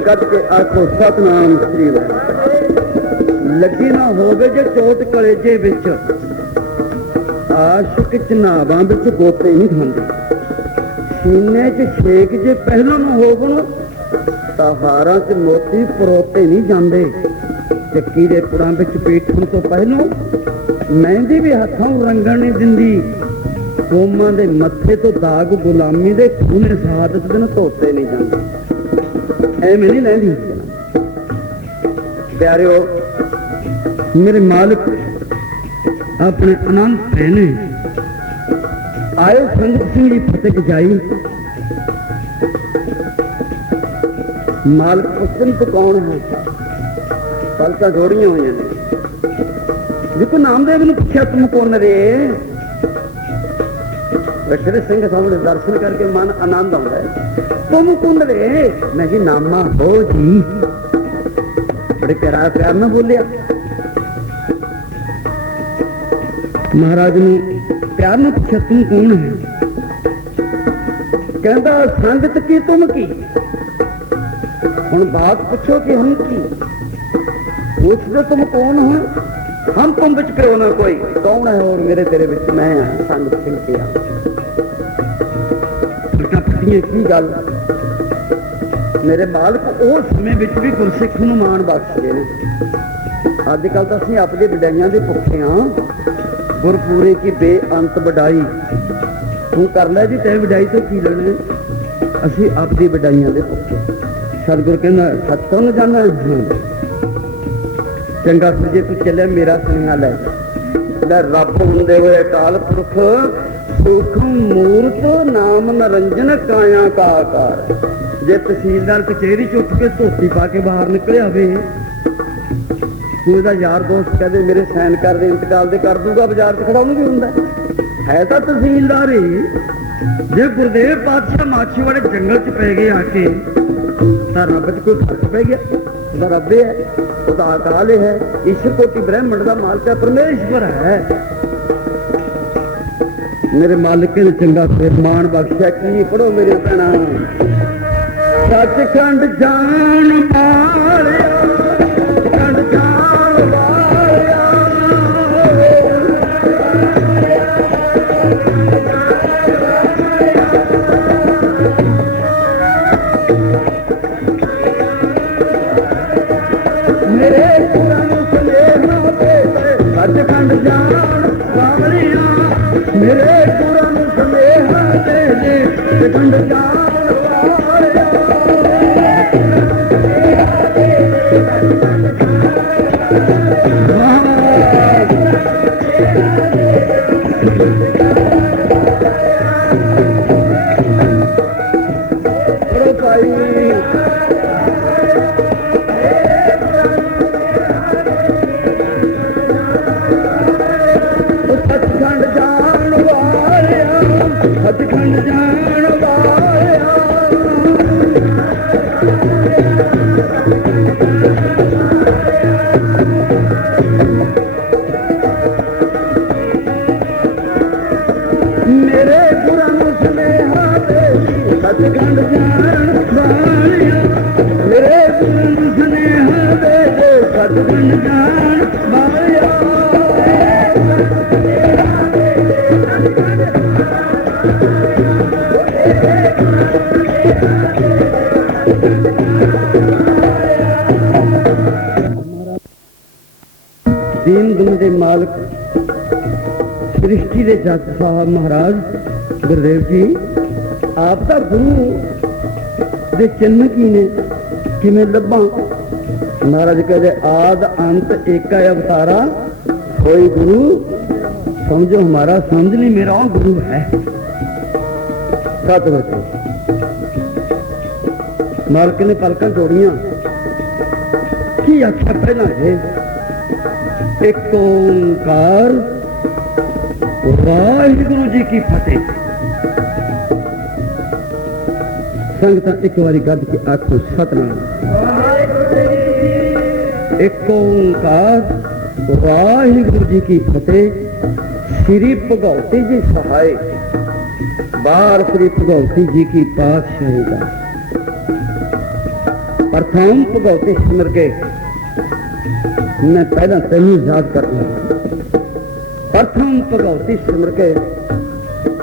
कट के आखो सतनाम श्री वाहिगुरू। लगी ना होवे जे चोट कलेजे विच, आशिक चनावां विच गोते नहीं खांदे। सीने च छेक जे पहलों न होवन, ताहारां च मोती परोते नहीं जांदे। चक्की दे पुड़ां विच पीठण तो पहलों मेहंदी भी हथों रंगण नहीं दिंदी। कौमां दे मत्थे तो दाग गुलामी दे खूने शहादत दे धोते नहीं जांदे। ऐवें नहीं लैंदी। प्यारिओ मेरे मालिक अपने अनंत पहने आए संगत सिंह जी फतेह गजाई। मालिक पुछन तो कौन है, पलकां जोड़ियां हुई ने। जिको नामदेव ने पूछा तुम कौन रे, रखड़े सिंह सामने दर्शन करके मन आनंद आता है। तुम कौन रे? मैं जी नामा हो जी। बड़े प्यार में बोलिया। महाराज ने प्यार में पूछा तुम कौन है? कहता संगत की तुम की। हुण बात पूछो कि हम की, पूछते तुम कौन हो? हम तुम बिच क्यों ना कोई कौन है और मेरे तेरे बिच मैं हाँ संगत सिंह की। की गल मेरे मालिक उस समय भी गुरसिख नूं माण बख्शदे ने। अजकल तो असीं अपनी वडाइयां दे भुखे हाँ। गुरपूरे की बेअंत वडाई तू कर लै जी, तैं वडाई तो की लेने। असीं अपनी वडाइयां दे भुखे। सतगुर कहंदा सत्संग जाना चंगा फिर जे तू चलिया मेरा सुनेहा लै। रब हुंदे होए अकाल पुरख सूक्ष्म मूर्त नाम नरंजन काया का आकार। ਜੇ ਤਹਿਸੀਲਦਾਰ ਕਚਹਿਰੀ ਚ ਉੱਠ ਕੇ ਧੋਤੀ ਪਾ ਕੇ ਬਾਹਰ ਨਿਕਲਿਆ ਹੋਵੇ, ਤੂੰ ਇਹਦਾ ਯਾਰ ਦੋਸਤ ਕਹਦੇ ਮੇਰੇ ਸਾਈਨ ਕਰ ਦੇ, ਇੰਤਕਾਲ ਦੇ ਕਰ ਦੂਗਾ, ਬਾਜ਼ਾਰ ਚ ਖੜਾ ਉਹਨੂੰ ਕੀ ਹੁੰਦਾ ਹੈ ਤਾਂ ਤਹਿਸੀਲਦਾਰ ਹੀ। ਜੇ ਗੁਰਦੇਵ ਪਾਤਸ਼ਾਹ ਮਾਛੀਵਾੜੇ ਜੰਗਲ ਚ ਪੈ ਗਏ ਆ ਕੇ, ਤਾਂ ਰੱਬ ਚ ਕੋਈ ਫਰਕ ਪੈ ਗਿਆ? ਉਹਦਾ ਰੱਬ ਹੈ, ਉਹਦਾ ਅਕਾਲ ਹੈ, ਈਸ਼ਰ ਕੋਟੀ ਬ੍ਰਹਮੰਡ ਦਾ ਮਾਲਕ ਹੈ, ਪਰਮੇਸ਼ਵਰ ਹੈ। ਮੇਰੇ ਮਾਲਕ ਨੇ ਚੰਗਾ ਫਰਮਾਨ ਬਖਸ਼ਿਆ। ਕੀ ਪੜੋ ਮੇਰੇ ਭੈਣਾਂ, ਸੱਚਖੰਡ ਜਾਣ ਵਾਲਿਆ, ਸੱਚਖੰਡ ਜਾਣ ਵਾਲਿਆ, ਮੇਰੇ ਗੁਰਾਂ ਨੂੰ ਸੁਨੇਹਾ ਦੇ, ਸੱਚਖੰਡ ਜਾਣ ਵਾਲਿਆ, ਮੇਰੇ ਗੁਰਾਂ ਨੂੰ ਸੁਨੇਹਾ ਦੇ, ਸੱਚਖੰਡ ਜਾਣ ਵਾਲਿਆ। ਸੱਚਖੰਡ ਜਾਣ ਵਾਲਿਆ, ਸੱਚਖੰਡ ਜਾਣ ਵਾਲਿਆ, ਮੇਰੇ ਗੁਰਾਂ ਨੂੰ ਸੁਨੇਹਾ ਦੇ, ਸੱਚਖੰਡ ਜਾਣ ਵਾਲਿਆ, ਮੇਰੇ ਗੁਰਾਂ ਨੂੰ ਸੁਨੇਹਾ ਦੇ, ਸੱਚਖੰਡ ਜਾਣ ਵਾਲਿਆ। ਦੀਨ ਦੁਨੀਆ ਦੇ ਮਾਲਕ ਸ੍ਰਿਸ਼ਟੀ ਦੇ ਜੱਜ ਸਾਹਿਬ ਮਹਾਰਾਜ ਗੁਰਦੇਵ ਜੀ, ਆਪ ਦਾ ਗੁਰੂ ਦੇ ਚਿੰਨ੍ਹ ਕੀ ਨੇ, ਕਿਵੇਂ ਲੱਭਾਂ? ਮਹਾਰਾਜ ਕਹਿੰਦੇ ਆਦ ਅੰਤ ਏਕਾ ਅਵਤਾਰਾ, ਕੋਈ ਗੁਰੂ समझो हमारा, समझ नहीं मेरा गुरु है। सत बच्चे मालक ने पलकां जोड़ियां, की आख्या पहला है, एक ओंकार वाहिगुरु जी की फतेह। संगत एक बारी गद के आखो सतनाम, एक ओंकार वाहिगुरु जी की फतेह। श्री भगवती जी सहाय, बार श्री भगवती जी की पातशाही का प्रथम भगवती सिमर के मैं पहला तेनू याद करना। प्रथम भगवती सिमर के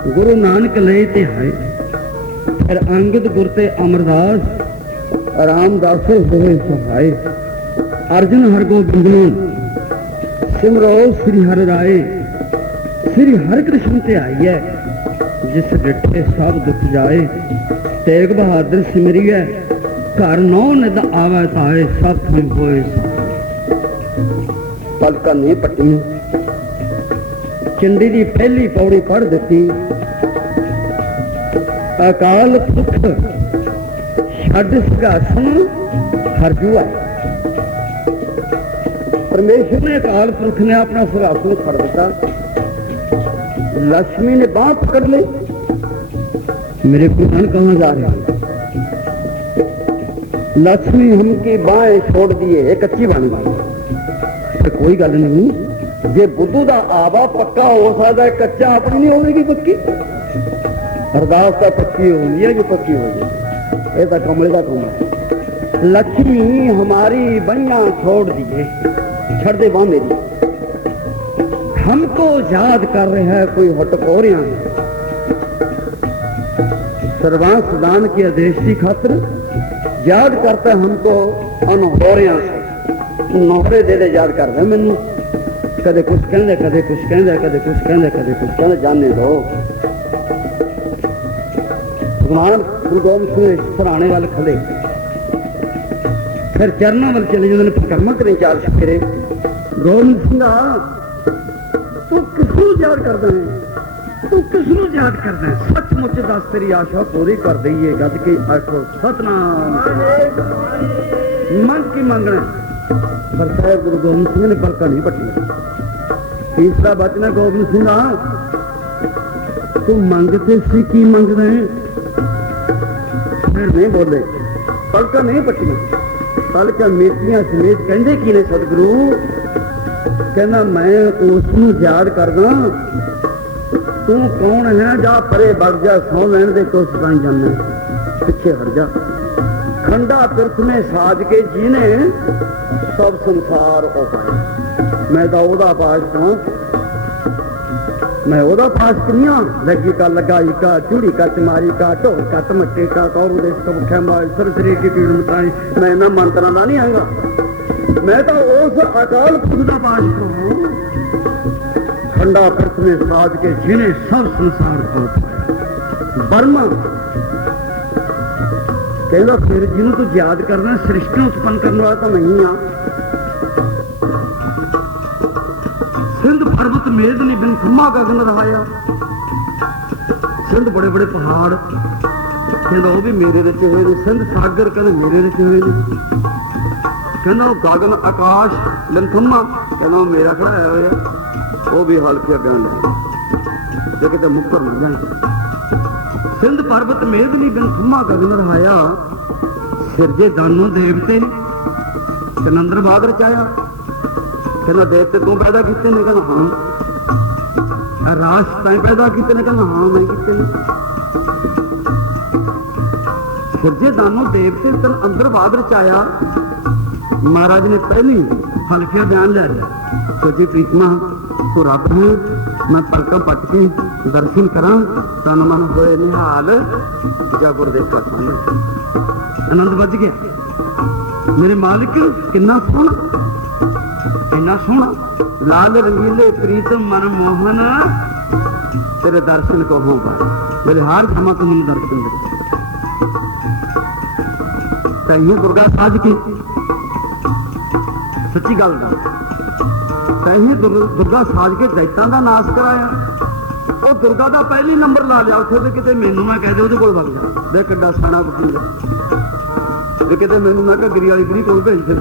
गुरु नानक ले है, फिर अंगद गुर ते अमरदास रामदास होए सहाय। अर्जुन हरगोबिंद सिमरो श्री हर राय, श्री हर कृष्ण ते आई है, जिस डिठे सब दुख जाए। तेग बहादुर सिमरी है, घर नौ निद आवे ताए, सब थम होए पलका नहीं पट्टी। चंडी की पहली पौड़ी पढ़ दी, अकाल पुरख छड्ड सिंघासन हरजू आए। परमेश्वर ने अकाल पुरख ने अपना सिंघासन फड़ दिता। लक्ष्मी ने बांह पकड़ ली, मेरे कुरान कहाँ जा रहे हैं? लक्ष्मी हमकी बाहें छोड़ दिए, कच्ची बन गई। तो कोई गल नहीं, जे बुद्धू का आवा पक्का हो सकता है, कच्चा अपनी नहीं होगी पक्की। अरदास तो पक्की होनी है, जो पक्की हो जाए, ये तो कमले का कम है। लक्ष्मी हमारी बइयां छोड़ दिए, छड़ दे बांह मेरी, हमको याद कर रहे हैं कोई हटकोरियां। सर्वांश दान की आदेश की खातिर याद करता है हमको अनहोरियां से। नौकरे दे दे याद कर रहे मैनू, कदे कुछ कहते, कदे कुछ कहते, कदे कुछ कहते, कदे कुछ कहते, जाने दो। भगवान गुरु गोबिंद सिंह सराने वाल खड़े, फिर चरणों वाल चले जाते परिक्रमा करें चार फेरे। गोबिंद सिंह तू किसू याद करता है? तू किसनों याद करना है? सचमुच दस तेरी आशा पूरी कर दईए। गज के आखो सतनाम। मंग की मंगना पर साहब गुरु गोबिंद सिंह ने पलका नहीं पट्टिया। तीसरा बचन है गोबिंद सिंह तू मंगते सी की मंगना है? फिर नहीं बोले, पलका नहीं पट्टिया। पलका मेटियां समेत कहते की ने सतगुरु कहना मैं उसनू याद करदा। तू कौन है? जा परे बग जा, सौ लैन दे तो सताई जाना, पिछे हट जा। खंडा तीर्थ में साज के जीने सब संसार ओ पाए। मैं तो ओदा पास कहां, मैं ओदा पास करिया। लगी का लगाई का, चूड़ी का चमारी का, ढोल का टमके का, कौरू देश का मुख्या माल, सरसरी की पीड़ मताई। मैं इन्हां मंत्रा दा नहीं आंगा, मैं तो उस अकाल पुरख दा पास कहां। खंडा तीर्थ में साज के जीने सब संसार को पाया। बर्मा कहना फिर जिन्हों तू याद करना सृष्टि उत्पन्न करने वाला तो नहीं हाँ। सिंध पर्वत मेदनी बिन खम्मा गगन रहाया। सिंध बड़े बड़े पहाड़ कहना वो भी मेरे रचे हुए ने। सिंध सागर कहना मेरे रचे हुए ने। कहना गगन आकाश बिन खम्मा कहना वो मेरा खड़ाया हुआ। वो भी हल्के बयान ले जो कितने मुकर न जाए। सिंध पर्वत मेदनी बिन खम्मा गगन रहाया। सिरजे दानों देवते ने कनंदर भाग रचाया। कहना देवते तू पैदा किते ने? कहना हाँ। राश तैं पैदा किते ने? कहना हाँ मैं किते ने। सिरजे दानों देवते तन अंदर भाग रचाया। महाराज ने पहली हल्किया बयान ले लिया। सोची प्रीतमा तू रब है, मैं पलका पट के दर्शन करा, तन मन होए निहाल जा गुरदेव का सुन। आनंद बज गया। मेरे मालिक किन्ना सोहना, इन्ना सोहना, लाल रंगीले प्रीतम मन मोहन, तेरे दर्शन को होगा। मेरे हार क्षमा तो मैंने दर्शन दे। तैयू दुर्गा साज की सच्ची गल तही दुर्गा साज के दैतां का नाश कराया। वो दुर्गा का पहली नंबर ला लिया उसे किते मैनू मैं कह दे ਉਹਦੇ ਕੋਲ ਵਗ ਜਾ ਦੇ ਕਿੱਡਾ ਸਾਣਾ ਵਕੀਲ ਜੇ ਕਿਤੇ ਮੈਨੂੰ ਮੈਂ ਘਗਰੀ ਵਾਲੀ ਗਰੀ ਕੋਲ ਭੇਜ ਦੇ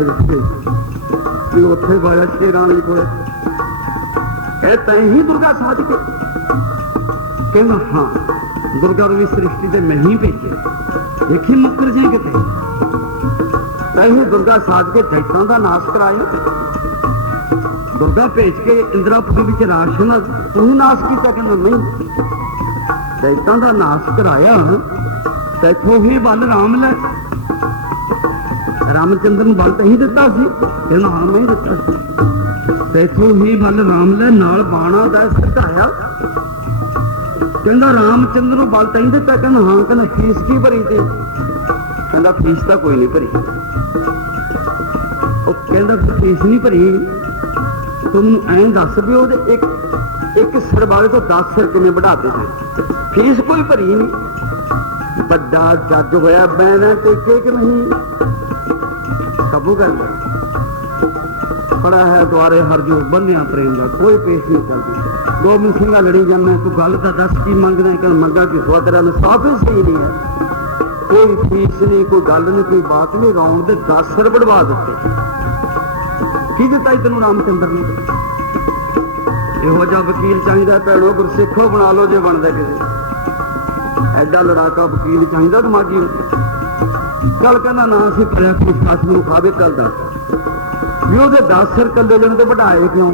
ਵੀ ਉੱਥੇ ਬਾਇਆ ਸ਼ੇਰਾਂ ਵਾਲੀ ਕੋਲ ਇਹ ਤਹੀਂ ਦੁਰਗਾ ਸਾਜ ਕੇ ਕਹਿੰਦਾ ਹਾਂ ਦੁਰਗਾ ਨੂੰ ਵੀ ਸ੍ਰਿਸ਼ਟੀ ਤੇ ਮੈਂ ਹੀ ਭੇਜਿਆ। ਦੇਖੀ ਮੁੱਕਰ ਜੇ ਕਿਤੇ ਤਹੀਂ ਦੁਰਗਾ ਸਾਜ ਕੇ दैतां ਦਾ ਨਾਸ਼ ਕਰਾਇਆ। दुर्गा भेज के इंदिरापुरी विच राशन तू नाश किया? कहना नहीं, दैतां दा नाश कराया। तैथों ही बल राम लै, रामचंद्र नूं बल तहीं दिता सी? कहना हाँ मैं ही दिता सी। तैथों ही बल राम लै नाल बाणा दा सटाया। कहना रामचंद्र नूं बल तहीं दिता? कहना हाँ। कहना फीस की भरी? ते कहना फीस तां कोई नहीं भरी। ਉਹ ਕਹਿੰਦਾ ਫੀਸ ਨਹੀਂ ਭਰੀ ਤੁਹਾਨੂੰ ਐਂ ਦੱਸ ਵੀ ਉਹਦੇ ਇੱਕ ਸਿਰ ਵਾਲੇ ਤੋਂ 10 ਸਿਰ ਕਿਵੇਂ ਵਧਾਤੇ ਸੀ ਫੀਸ ਕੋਈ ਭਰੀ ਨਹੀਂ ਵੱਡਾ ਜੱਜ ਹੋਇਆ ਬੈਣਾ ਟੇਕੇ ਕਿ ਨਹੀਂ ਕਾਬੂ ਕਰ ਲਿਆ ਖੜਾ ਹੈ ਦੁਆਰੇ ਹਰਜੂ ਬੰਨਿਆ ਪ੍ਰੇਮ ਦਾ ਕੋਈ ਪੇਸ਼ ਨਹੀਂ ਚੱਲਦੀ ਗੋਬਿੰਦ ਸਿੰਘਾ ਲੜੀ ਜਾਂਦਾ ਤੂੰ ਗੱਲ ਤਾਂ ਦੱਸ ਕੀ ਮੰਗਦਾ ਕਿ ਮੰਗਾ ਕਿ ਸੋਦਰਾ ਨੂੰ ਸਾਫ ਹੀ ਸਹੀ ਨਹੀਂ ਹੈ ਕੋਈ ਫੀਸ ਨਹੀਂ ਕੋਈ ਗੱਲ ਨਹੀਂ ਕੋਈ ਬਾਤ ਨਹੀਂ ਰੌਣ ਦੇ 10 ਸਿਰ ਵੜਵਾ ਦਿੱਤੇ ਕੀ ਦਿੱਤਾ ਤੈਨੂੰ ਰਾਮਚੰਦਰ ਨੇ ਇਹੋ ਜਿਹਾ ਵਕੀਲ ਚਾਹੀਦਾ ਭੈਣੋ ਗੁਰਸਿੱਖੋ ਬਣਾ ਲਓ ਜੇ ਬਣਦਾ ਕਿਸੇ ਐਡਾ ਲੜਾਕਾ ਵਕੀਲ ਚਾਹੀਦਾ ਦਿਮਾਗੀ ਕੱਲ ਕਹਿੰਦਾ ਨਾ ਅਸੀਂ ਕਰਿਆ ਕੋਈ ਸੱਸ ਨੂੰ ਖਾਵੇ ਕੱਲ ਦੱਸ ਵੀ ਉਹਦੇ 10 ਸਿਰ ਕੱਲੇ ਜਣ ਤੇ ਵਧਾਏ ਕਿਉਂ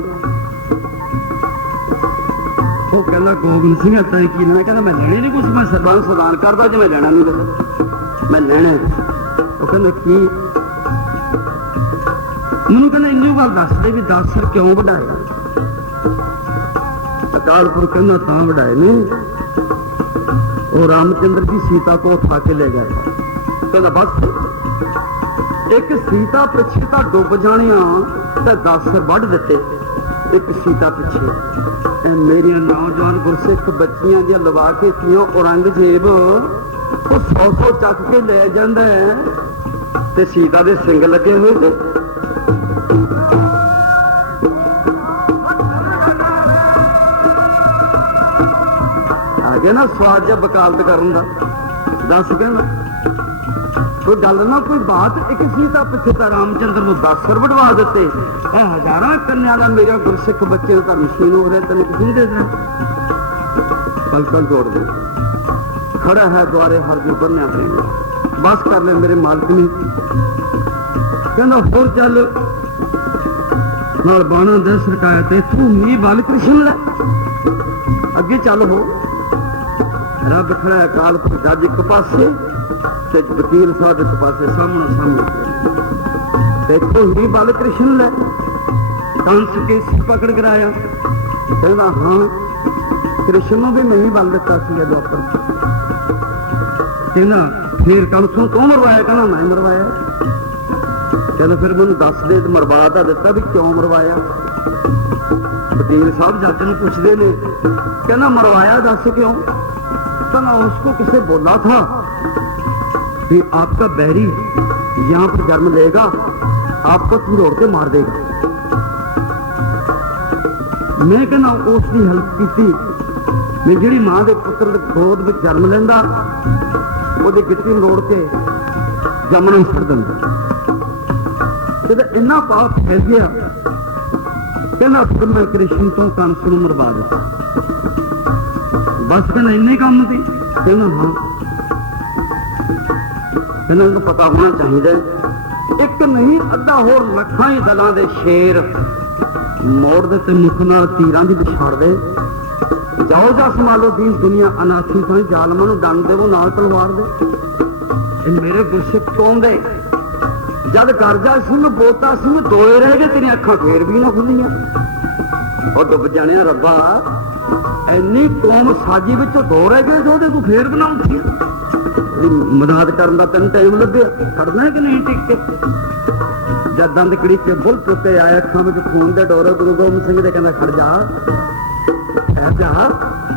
ਉਹ ਕਹਿੰਦਾ ਗੋਬਿੰਦ ਸਿੰਘ ਤਾਂ ਕੀ ਲੈਣਾ ਕਹਿੰਦਾ ਮੈਂ ਲੈਣੇ ਨਹੀਂ ਕੁਛ ਮੈਂ ਸਰਬੰਸ ਸਦਾਨ ਕਰਦਾ ਜੇ ਮੈਂ ਲੈਣਾ ਨਹੀਂ ਦੱਸ ਮੈਂ ਲੈਣਾ ਉਹ ਕਹਿੰਦਾ ਕੀ ਮੈਨੂੰ ਕਹਿੰਦਾ ਇੰਨੀ ਗੱਲ ਦੱਸ ਦੇ ਵੀ 10 ਸਿਰ ਕਿਉਂ ਵਧਾਏ ਅਕਾਲ ਪੁਰਖ ਕਹਿੰਦਾ ਤਾਂ ਵਧਾਏ ਨੇ ਉਹ ਰਾਮਚੰਦਰ ਜੀ ਸੀਤਾ ਕੋ ਉਠਾ ਕੇ ਲੈ ਗਏ ਕਹਿੰਦਾ ਬਸ ਇੱਕ ਸੀਤਾ ਪਿੱਛੇ ਤਾਂ ਡੁੱਬ ਜਾਣੀਆਂ ਤੇ 10 ਸਿਰ ਵੱਢ ਦਿੱਤੇ ਇੱਕ ਸੀਤਾ ਪਿੱਛੇ ਮੇਰੀਆਂ ਨੌਜਵਾਨ ਗੁਰਸਿੱਖ ਬੱਚੀਆਂ ਦੀਆਂ ਲਵਾ ਕੇ ਸੀਆਂ ਔਰੰਗਜ਼ੇਬ ਉਹ 100 ਚੱਕ ਕੇ ਲੈ ਜਾਂਦਾ ਤੇ ਸੀਤਾ ਦੇ ਸਿੰਘ ਲੱਗੇ ਹੋਏ ਤੇ कहना स्वाद जब वकालत करन दा दस कहना कोई गल ना कोई बात एक सीता पिछे तो रामचंद्र को 10 सिर वडवा दिते हजारां कन्या का मेरा गुरसिख बच्चे का मशीन हो रहा तेन कुछ नहीं दे देना पलकन जोड़ दे खड़ा है द्वारे हर जो बनया पे बस कर ले मेरे मालिक ने कहना होर चल नाल बाणा दे सरकाया ते तू मी बाल कृष्ण लै अगे चल हो रब खड़ा है काल पर जज एक पासे ते वकील साहब एक पासे सामने सामने देखो ही बाल कृष्ण लै कंस केसी पकड़ कराया कहना हाँ कृष्ण भी मैं ही बल दिता द्वापर कहना फिर कंस नूं क्यों मरवाया कहना मैं मरवाया चलो फिर मैंने दस दे मरवा तो दिता भी क्यों मरवाया वकील साहब जज नूं पुछदे ने कहना मरवाया दस क्यों कहना उसको किसे बोला था कि आपका बैरी यहाँ पर जन्म लेगा आपको तोड़ के मार देगा मैं कहना उसकी हेल्प की मैं जी मां के पुत्र गोद में जन्म लेंदा वो गिट्टी रोड़ के जमना छड़ दिंदा इन्ना पाप फैल गया कहना फिर मैं कृष्ण तो कंस नूं मरवा दिता बस कहना इन्ने काम थी कहना हाँ कहना उनको पता होना चाहिए एक नहीं अद्धा होर लखां ही दलां दे शेर मोड़ दे ते मुख नाल तीरां दी विछाड़ दे जाओ जा संभालो दीन दुनिया अनाथी थाई जालमां नूं डंग देवो नाल तलवार दे मेरे गुरसिख कौन दे जद करजा सिंह बोता सिंह दोए रह गए तेरी अखां फेर भी ना खुलियां और डुब जाने रब्बा इन्नी कौम साजी विचों दो रह गए जो तू फेर बनाउंदी मदद करन दा तैनूं टाइम लभ्या खड़ना है कि नहीं टिक के जद दंद कड़ी के बुल चुके आए अखां विच खून दे डोरे गुरु गोबिंद सिंह दे कहंदा खड़ जा जा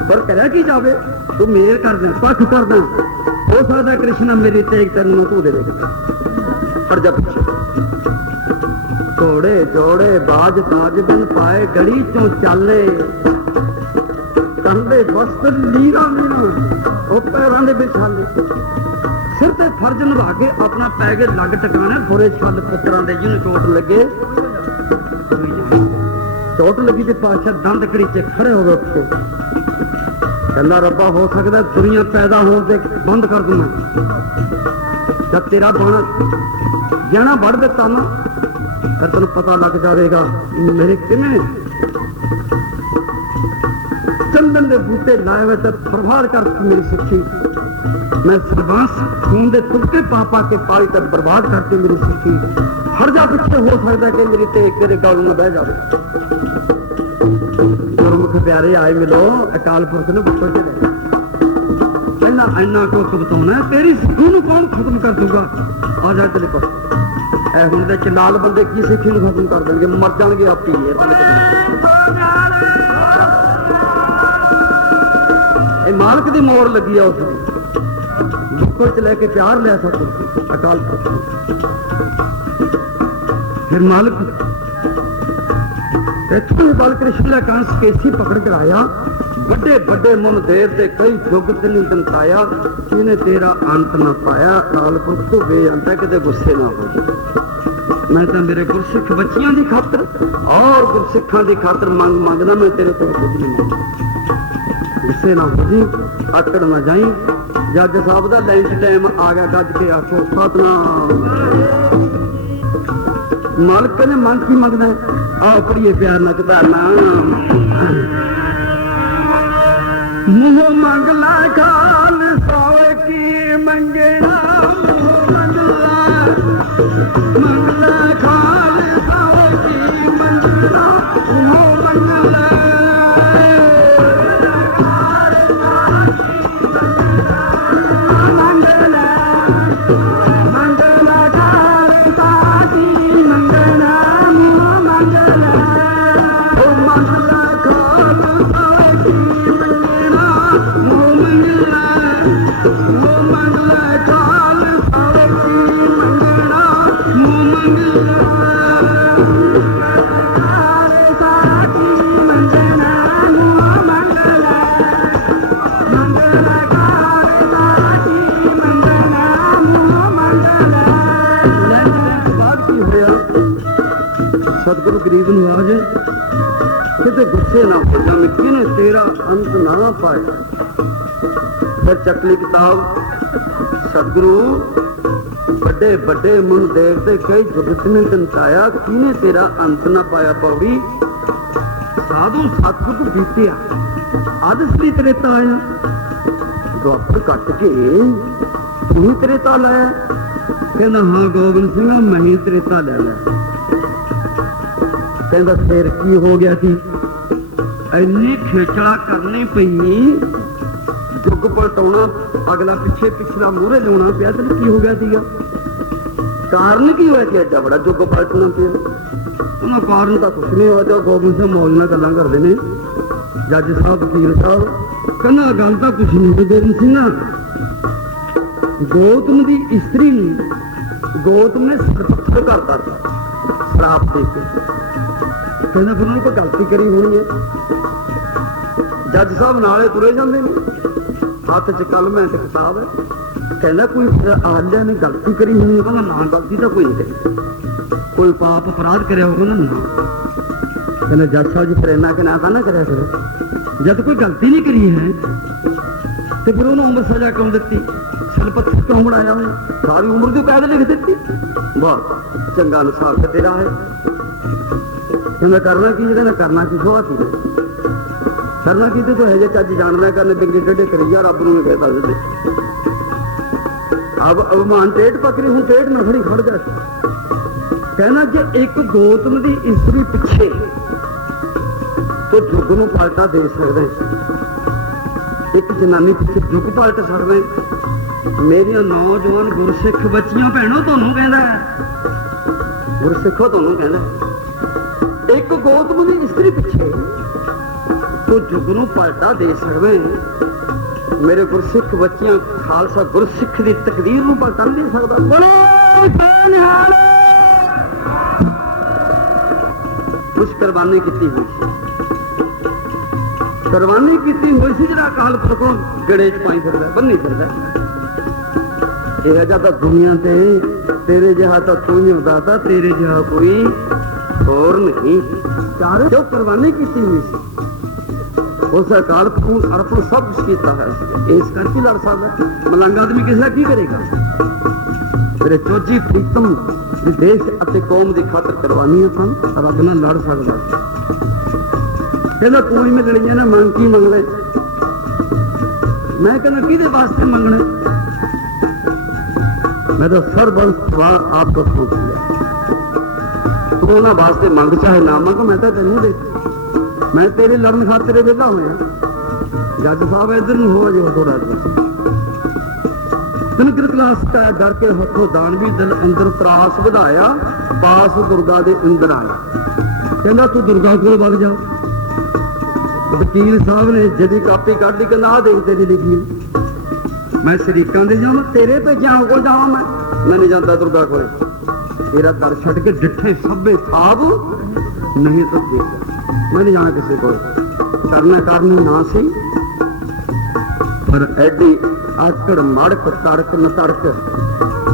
पर करा की जावे तू मेर कर दे पख कर दे हो सकदा कृष्ण मेरी तेग तैनूं ना तू दे देगा पर जब घोड़े जोड़े बाज ताज दिन पाए गड़ी चों चाले कंधे वस्त्र लीरा मीरा वो पैरों के बिछाले सिर ते फर्ज निभा के अपना पै गए लग टकाना थोड़े छल पुत्रां दे जिन्हें चोट लगे चोट लगी तो पातशाह दंद कड़ी च खड़े हो गए उठ के कहना रब्बा हो सकता दुनिया पैदा होने से बंद कर दूं मैं जब तेरा बाणा जहना बढ़ दिता ना फिर तेन पता लग जाएगा मेरे किमें चंदन के बूटे लाए हुए तो बर्बाद कर मेरी सिक्खी मैं सरबांस खून के तुलके पा पा के पाई तक बर्बाद करती मेरी सिक्खी हर जा पीछे हो सकता है कि मेरी टेक तेरे गालू में बह जाए गुरमुख प्यारे आए मिलो अकाल पुरख ने बुक्को चले कहना इन्ना को बताना तेरी सिक्खी नूं कौन खत्म कर दूंगा आ जा चले पर ऐ हुण दे लाल बंदे की सिक्खी नूं खत्म कर देंगे मर जाएंगे आप ही मालक की मोड़ लगी है उसने बुक्को च लैके प्यार लिया सब कुछ अकाल पुरख फिर मालिक बाल कृष्ण कंस केसी पकड़ कर आया बड़े बड़े मुन देर से कई युग नहीं दंताया इन्हें तेरा अंत ना पाया काल पुरख तू बेअंत है किते गुस्से ना हो मैं तो मेरे गुरसिख बच्चियां की खातर और गुरसिखां की खातर मंग मंगना मैं तेरे को कुछ नहीं गुस्से ना हो जी आकड़ ना जाई जज साहब का लंच टाइम आ गया गज के आखो सतनाम मालिक ने मंग की मंगना आओ पढ़िए प्यार न कतारना मुँह मंगला खाल सावे की मंगना मंगला खाल सावे की मंगना मुँह मंगला मंगला ਪਿਆ ਸਤਿਗੁਰੂ ਗਰੀਬ ਨਵਾਜ ਕਿਤੇ ਗੁੱਸੇ ਨਾ ਹੋ ਜਾ ਮਿੱਟੀ ਨੇ ਤੇਰਾ ਅੰਤ ਨਾ ਪਾਇਆ। ਫਿਰ ਚੱਕਲੀ ਕਿਤਾਬ ਸਤਿਗੁਰੂ ਵੱਡੇ ਵੱਡੇ ਮਨ ਦੇਖਦੇ ਕਈ ਜਗਤ ਨੇ ਕੰਤਾਇਆ ਕਿਨੇ ਤੇਰਾ ਅੰਤ ਨਾ ਪਾਇਆ ਪੌੜੀ। ਸਾਧੂ ਸਤਿਗੁਰੂ ਬੀਤਿਆ ਅਦ ਸ੍ਰੀ ਤ੍ਰੇਤਾ ਆਇਆ ਦੁਆਪਰ ਕੱਟ ਕੇ ਤੂੰ ਤ੍ਰੇਤਾ ਲਾਇਆ। ਕਹਿੰਦਾ ਹਾਂ ਗੋਬਿੰਦ ਸਿੰਘਾ ਮੈਂ ਹੀ ਤ੍ਰੇਤਾ ਲੈ ਲਿਆ। ਕਹਿੰਦਾ ਫੇਰ ਕੀ ਹੋ ਗਿਆ ਸੀ? ਇੰਨੀ ਖੇਚਲਾ ਕਰਨੀ ਪਈ ਜੁਗ ਪਲਟਾਉਣਾ ਅਗਲਾ ਪਿੱਛੇ ਪਿਛਲਾ ਮੂਹਰੇ ਲਿਆਉਣਾ ਪਿਆ ਤੇ ਕੀ ਹੋ ਗਿਆ ਸੀਗਾ? ਕਾਰਨ ਕੀ ਹੋਇਆ ਸੀ ਐਡਾ ਬੜਾ ਜੁਗ ਪਲਟਣਾ ਪਿਆ? ਉਹਨਾਂ ਕਾਰਨ ਤਾਂ ਕੁਛ ਨਹੀਂ ਹੋਇਆ। ਗੋਬਿੰਦ ਸਿੰਘ ਮੌਜ ਨਾਲ ਗੱਲਾਂ ਕਰਦੇ ਨੇ ਜੱਜ ਸਾਹਿਬ ਵਕੀਲ ਸਾਹਿਬ। ਕਹਿੰਦਾ ਗੱਲ ਤਾਂ ਕੁਛ ਨਹੀਂ ਗੋਬਿੰਦ ਸਿੰਘਾ ਗੌਤਮ ਦੀ ਇਸਤਰੀ ਨੂੰ ਗੌਤਮ ਨੇ ਸਰਪੱਥਰ ਕਰਤਾ ਸ਼ਰਾਪ ਦੇ ਕੇ। ਕਹਿੰਦਾ ਫਿਰ ਉਹਨੇ ਕੋਈ ਗਲਤੀ ਕਰੀ ਹੋਣੀ ਹੈ। ਜੱਜ ਸਾਹਿਬ ਨਾਲੇ ਤੁਰੇ ਜਾਂਦੇ ਨੇ ਹੱਥ 'ਚ ਕਲਮ ਹੈ ਤੇ ਕਿਤਾਬ ਹੈ। ਕਹਿੰਦਾ ਕੋਈ ਆਲਿਆ ਨੇ ਗਲਤੀ ਕਰੀ ਹੋਣੀ ਹੈ। ਕਹਿੰਦਾ ਨਾ ਗਲਤੀ ਤਾਂ ਕੋਈ ਨਹੀਂ ਕਰੀ। ਕੋਈ ਪਾਪ ਅਪਰਾਧ ਕਰਿਆ ਹੋਊਗਾ ਨਾ ਨਾ। ਕਹਿੰਦਾ ਜੱਜ ਸਾਹਿਬ ਜੀ ਫਿਰ ਇੰਨਾ ਕਿ ਨਾ ਕਰਿਆ ਕਰੋ ਜਦ ਕੋਈ ਗਲਤੀ ਨਹੀਂ ਕਰੀ ਹੈ ਤੇ ਫਿਰ ਉਹਨੂੰ ਉਮਰ ਸਜ਼ਾ ਕਿਉਂ ਦਿੱਤੀ? ਸਿਲਪੱਥਰ ਕਿਉਂ ਬਣਾਇਆ ਉਹਨੇ? ਸਾਰੀ ਉਮਰ ਦੀ ਕੈਦ ਲਿਖ ਦਿੱਤੀ। ਵਾਹ ਚੰਗਾ ਅਨੁਸਾਰ ਤੇ ਤੇਰਾ ਹੈ। ਕਹਿੰਦਾ ਕਰਨਾ ਕੀ? ਕਹਿੰਦਾ ਕਰਨਾ ਕੀ ਸੁਆ ਸੀ ਕਰਨਾ ਕੀ ਤੇ ਤੂੰ ਹੈ ਜੇ ਚੱਜ ਜਾਣਦਾ ਕਰਨੇ ਬਿੰਗੇ ਡੇਢੇ ਕਰੀਆ ਰੱਬ ਨੂੰ ਕਹਿ ਸਕਦੇ। ਅਬ ਅਵਮਾਨ ਟੇਟ ਪਕੜੀ ਹੁਣ ਟੇਟ ਨਖੜੀ ਖੜ ਜਾ। ਕਹਿੰਦਾ ਜੇ ਇੱਕ ਗੌਤਮ ਦੀ ਇਸਤਰੀ ਪਿੱਛੇ ਤੂੰ ਜੁਗ ਨੂੰ ਪਲਟਾ ਦੇ ਸਕਦਾ, ਇੱਕ ਜਨਾਨੀ ਪਿੱਛੇ ਜੁਗ ਪਲਟ ਸਕਦਾ। ਮੇਰੀਆਂ ਨੌਜਵਾਨ ਗੁਰਸਿੱਖ ਬੱਚੀਆਂ ਭੈਣੋ ਤੁਹਾਨੂੰ ਕਹਿੰਦਾ ਗੁਰਸਿੱਖੋ ਤੁਹਾਨੂੰ ਕਹਿੰਦਾ ਇੱਕ ਗੌਤਮ ਦੀ ਇਸਤਰੀ ਪਿੱਛੇ ਤੂੰ ਜੁਗ ਨੂੰ ਪਲਟਾ ਦੇ ਸਕਦਾ। ਮੇਰੇ ਗੁਰਸਿੱਖ ਬੱਚੀਆਂ ਖਾਲਸਾ ਗੁਰਸਿੱਖ ਦੀ ਤਕਦੀਰ ਨੂੰ ਪਲਟਾ ਨਹੀਂ ਦੇ ਸਕਦਾ। ਕੁਛ ਕੁਰਬਾਨੀ ਕੀਤੀ ਹੋਈ ਸੀ ਕੁਰਬਾਨੀ ਕੀਤੀ ਹੋਈ ਸੀ ਜਿਹੜਾ ਅਕਾਲ ਪੁਰਖ ਨੂੰ ਗੜੇ 'ਚ ਪਾਈ ਫਿਰਦਾ ਬੰਨੀ ਫਿਰਦਾ। ਇਹ ਜਿਹਾ ਤਾਂ ਦੁਨੀਆ ਤੇ ਤੇਰੇ ਜਿਹਾ ਤਾਂ ਤੂੰ ਹੀ ਹੁੰਦਾ ਤਾਂ ਤੇਰੇ ਜਿਹਾ ਕੋਈ ਹੋਰ ਨਹੀਂ। ਚਾਰੇ ਜੋ ਕੁਰਬਾਨੀ ਕੀਤੀ ਹੋਈ ਸੀ ਉਸ ਅਕਾਲ ਪੁਰਖ ਨੂੰ ਅਰਪਣ ਸਭ ਕੁਛ ਕੀਤਾ ਹੈ। ਇਸ ਕਰਕੇ ਲੜ ਸਕਦਾ। ਮਲੰਗ ਆਦਮੀ ਕਿਸੇ ਦਾ ਕੀ ਕਰੇਗਾ? ਮੇਰੇ ਚੋਜੀ ਪ੍ਰੀਤਮ ਦੇਸ਼ ਅਤੇ ਕੌਮ ਦੀ ਖਾਤਰ ਕੁਰਬਾਨੀਆਂ ਸਨ। ਰੱਬ ਨਾਲ ਲੜ ਸਕਦਾ। ਕਹਿੰਦਾ ਕੋਈ ਮਿਲਣੀਆਂ ਨਾ ਮੰਗ ਕੀ ਮੰਗ ਲੈ। ਮੈਂ ਕਹਿੰਦਾ ਕਿਹਦੇ ਵਾਸਤੇ ਮੰਗਣਾ? ਮੈਂ ਤਾਂ ਸਰਬੰਸ ਸਵਾਲ ਆਪ ਤੋਂ ਪੁੱਛ ਲਿਆ। ਤੂੰ ਉਹਨਾਂ ਵਾਸਤੇ ਮੰਗ ਚਾਹੇ ਨਾ ਮੰਗ ਮੈਂ ਤਾਂ ਤੈਨੂੰ ਦੇ ਮੈਂ ਤੇਰੇ ਲੜਨ ਖਾਤਰ ਵਿਹਲਾ ਹੋਇਆ। ਜੱਜ ਸਾਹਿਬ ਇੱਧਰ ਨੂੰ ਹੋ ਜਾਓ ਥੋੜਾ ਜਿਹਾ। ਤਿਲਕਰ ਕਲਾਸ ਕਾ ਡਰ ਕੇ ਹੱਥੋਂ ਦਾਨਵੀ ਦਿਲ ਅੰਦਰ ਤਰਾਸ ਵਧਾਇਆ ਪਾਸ ਦੁਰਗਾ ਦੇ ਅੰਦਰ ਆਇਆ। ਕਹਿੰਦਾ ਤੂੰ ਦੁਰਗਾ ਕੋਲ ਵਗ ਜਾ। ਵਕੀਲ ਸਾਹਿਬ ਨੇ ਜਿਹਦੀ ਕਾਪੀ ਕੱਢ ਲਈ ਕਹਿੰਦਾ ਆਹ ਦੇਖ ਤੇਰੀ ਲਿਖੀ ਮੈਂ ਸ਼ਰੀਕਾਂ ਦੇ ਜਾਵਾਂ ਤੇਰੇ ਭੇਜਿਆ ਕੋਲ ਜਾਵਾਂ ਮੈਂ ਨਹੀਂ ਜਾਂਦਾ ਦੁਰਗਾ ਕੋਲੇ। ਤੇਰਾ ਦਰ ਛੱਡ ਕੇ ਡਿੱਠੇ ਸਭੇ ਖਾਬ ਨਹੀਂ ਤਾਂ ਦੇਖ ਮੈਂ ਨਹੀਂ ਜਾਣਾ ਕਿਸੇ ਕੋਲ। ਕਰਨੀ ਨਾ ਸੀ ਪਰ ਐਡੀ ਆਕੜ ਮੜਕ ਤੜਕ ਨਤੜਕ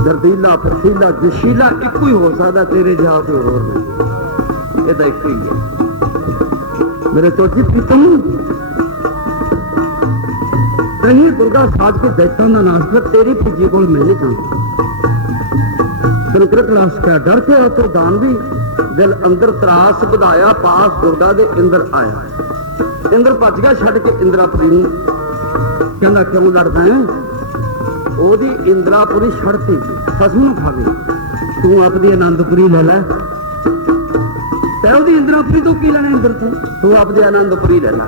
ਦਰਦੀਲਾ ਫਸੀਲਾ ਜਸ਼ੀਲਾ ਇੱਕੋ ਹੀ ਹੋ ਸਕਦਾ। ਤੇਰੇ ਜਿਹਾ ਕੋਈ ਹੋਰ ਨਹੀਂ। ਇਹਦਾ ਇੱਕੋ ਹੀ ਹੈ। ਮੇਰੇ ਚੋਜੀ ਪ੍ਰੀਤਮ ਨਹੀਂ ਦੁਰਗਾ ਸਾਜ ਕੇ ਦੈਤਾਂ ਦਾ ਨਾਸ਼ ਕਰ ਤੇਰੀ ਭੁੱਜੀ ਕੋਲ ਮੈਂ ਨਹੀਂ ਜਾਂਦਾ। ਤਿਲਕਰ ਕਲਾਸ ਕਾ ਡਰ ਕੇ ਉਤੋਂ ਦਾਨਵੀ ਦਿਲ ਅੰਦਰ ਤਰਾਸ ਵਧਾਇਆ ਪਾਸ ਦੁਰਗਾ ਦੇ ਇੰਦਰ ਆਇਆ। ਇੰਦਰ ਭੱਜ ਗਿਆ ਛੱਡ ਕੇ ਇੰਦਰਾਪੁਰੀ ਨੂੰ। ਕਹਿੰਦਾ ਕਿਉਂ ਲੜਦਾ ਹੈ? ਉਹਦੀ ਇੰਦਰਾਪੁਰੀ ਛੱਡਤੀ ਖਸਮ ਨੂੰ ਖਾਵੇ। ਤੂੰ ਆਪਦੀ ਆਨੰਦਪੁਰੀ ਲੈ ਲੈ ਤੇ ਉਹਦੀ ਇੰਦਰਾਪੁਰੀ ਤੋਂ ਕੀ ਲੈਣਾ? ਇੰਦਰ ਤੋਂ ਤੂੰ ਆਪਦੀ ਆਨੰਦਪੁਰੀ ਲੈ ਲੈ।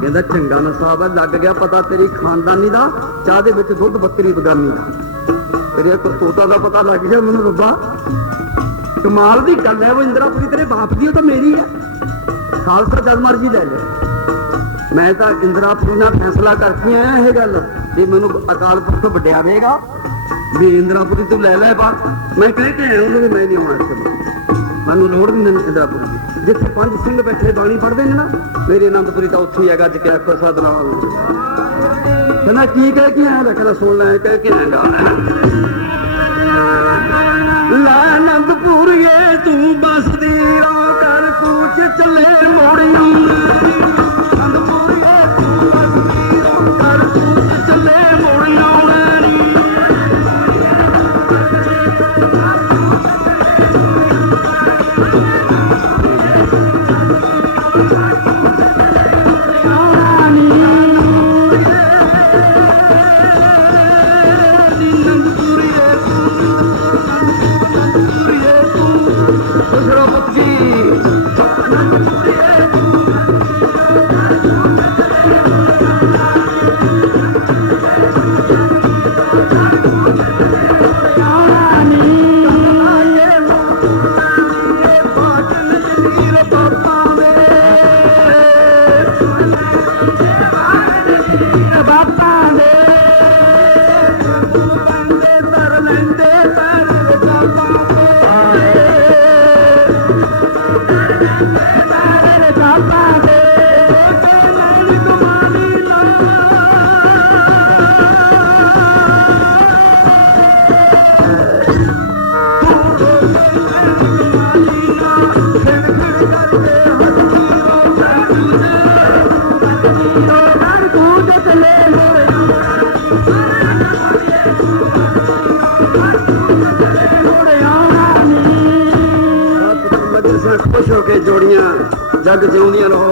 ਕਹਿੰਦਾ ਚੰਗਾ ਨਾ ਸਾਹਿਬ ਲੱਗ ਗਿਆ ਪਤਾ ਤੇਰੀ ਖਾਨਦਾਨੀ ਦਾ ਚਾਹ ਦੇ ਵਿੱਚ ਦੁੱਧ ਬੱਤਰੀ ਬਗਾਨੀ ਦਾ ਤੇਰੇ ਕਰਤੂਤਾਂ ਦਾ ਪਤਾ ਲੱਗ ਗਿਆ ਮੈਨੂੰ। ਰੱਬਾ ਕਮਾਲ ਦੀ ਗੱਲ ਹੈ। ਉਹ ਇੰਦਰਾਪੁਰੀ ਤੇਰੇ ਬਾਪ ਦੀ ਉਹ ਤਾਂ ਮੇਰੀ ਹੈ। ਖਾਲਸਾ ਜਦ ਮਰਜੀ ਲੈ ਲੈ। ਮੈਂ ਤਾਂ ਇੰਦਰਾਪੁਰੀ ਨਾਲ ਫੈਸਲਾ ਕਰਕੇ ਆਇਆ ਇਹ ਗੱਲ ਜੇ ਮੈਨੂੰ ਅਕਾਲ ਪੁਰਖ ਵਡਿਆਵੇਗਾ ਵੀ ਇੰਦਰਾਪੁਰੀ ਤੂੰ ਲੈ ਲੈ ਬਾ। ਮੈਂ ਕਹਿ ਕੇ ਆਇਆ ਉਹਨੂੰ ਵੀ ਮੈਂ ਨਹੀਂ ਮਾਰ ਸਕਦਾ। ਮੈਨੂੰ ਲੋੜ ਨਹੀਂ ਇੰਦਰਾਪੁਰੀ ਦੀ। ਜਿੱਥੇ 5 ਸਿੰਘ ਬੈਠੇ ਬਾਣੀ ਪੜ੍ਹਦੇ ਨੇ ਨਾ ਮੇਰੀ ਆਨੰਦਪੁਰੀ ਤਾਂ ਉੱਥੇ ਹੀ ਹੈਗਾ। ਅੱਜ ਕਿ ਆਖੋ ਸਤਨਾਮ ਕਹਿੰਦਾ ਕੀ ਕਹਿ ਕੇ ਆਇਆ? ਕਹਿੰਦਾ ਸੁਣ ਲੈ ਕਹਿ ਕੇ ਆਇਆ लानंदपुरिए तू बसदी राह कर कूच चले मोड़ी आनंदपुरिए तू बसदी राह कर कूच चले मोड़ी खुश होके जोड़ियां जग जिउंदियां रहो।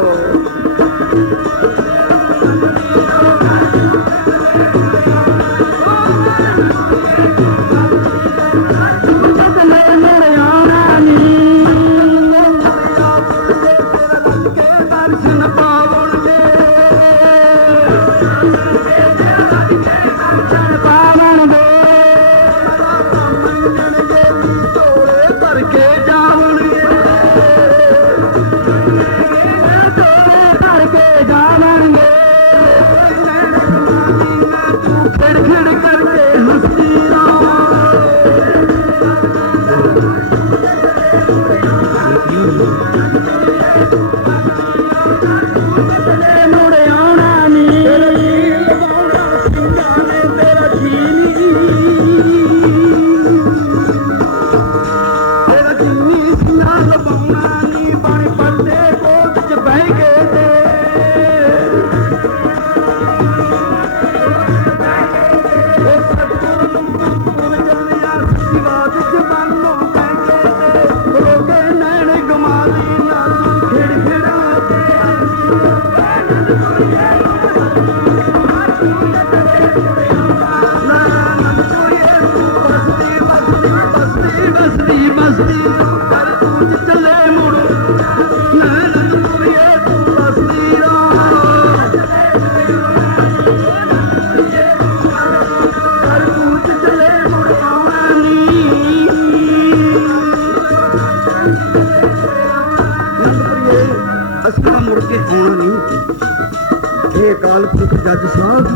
जज साहब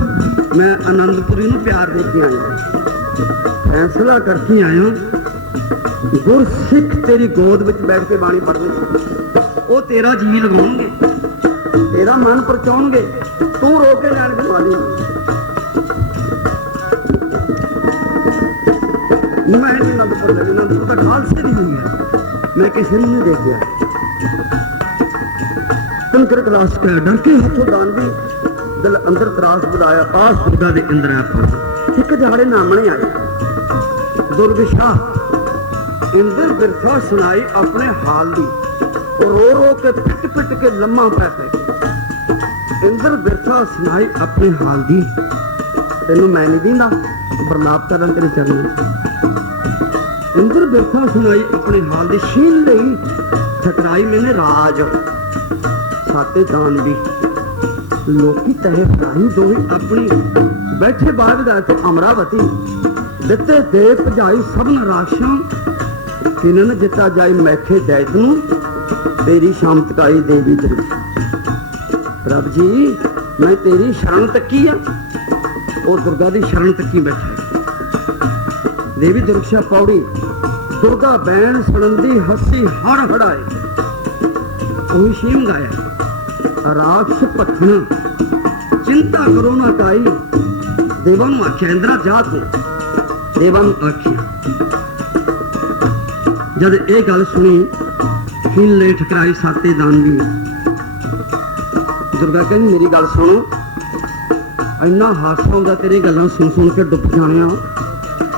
मैं आनंदपुरी नूं प्यार दे के आया, फैसला करके आया गुरसिख तेरी गोद विच बैठ के बाणी पढ़नी, वो तेरा जी लगाउणगे, तेरा मन परचाउणगे, तू रो के लैणगे माली। मैं आनंदपुर का खालसे दी हुई है, मैं किसी ने नहीं देखा। तंत्र क्लास का डर के हाथों दानवी दिल अंदर त्रास बुलाया, आस दुर्गा दे इंद्र एक दिहाड़े नामने आए दुर्ग शाह इंद्र बिरथा सुनाई अपने हाल दी, रो रो के पिट पिट के लम्मा पै पे। इंद्र बिरथा सुनाई अपने हाल दी, तेनू मैं नहीं दींदा बरलाप करन तेरे चरणों। इंद्र बिरथा सुनाई अपने हाल दी, शील लई ठकराई मैंने राज साते दानवी लोकी तहे प्राही दोही अपनी बैठे बाग जाते अमरावती दिते दे भजाई सबन राक्षां किनन जिता जाई मैथे दैत नूं तेरी शामतकाई देवी दरुष। प्रभ जी मैं तेरी शरण तकी आ, और दुर्गा दी शरण तकी बैठा देवी दुर्क्षा पौड़ी दुर्गा बैन सड़ंदी हसी हड़ हड़ाए ओही शेम गाया राक्ष पत्थना चिंता करो ना काई देवां आख्या इंद्रा जा तू देवां नूं आखिया। जद ये गल सुनी हीन ले ठकराई साते दानवी। दुर्गा कहती मेरी गल सुन, इन्ना हासा आउंदा तेरी गल्लां सुन सुन के डुब जाने।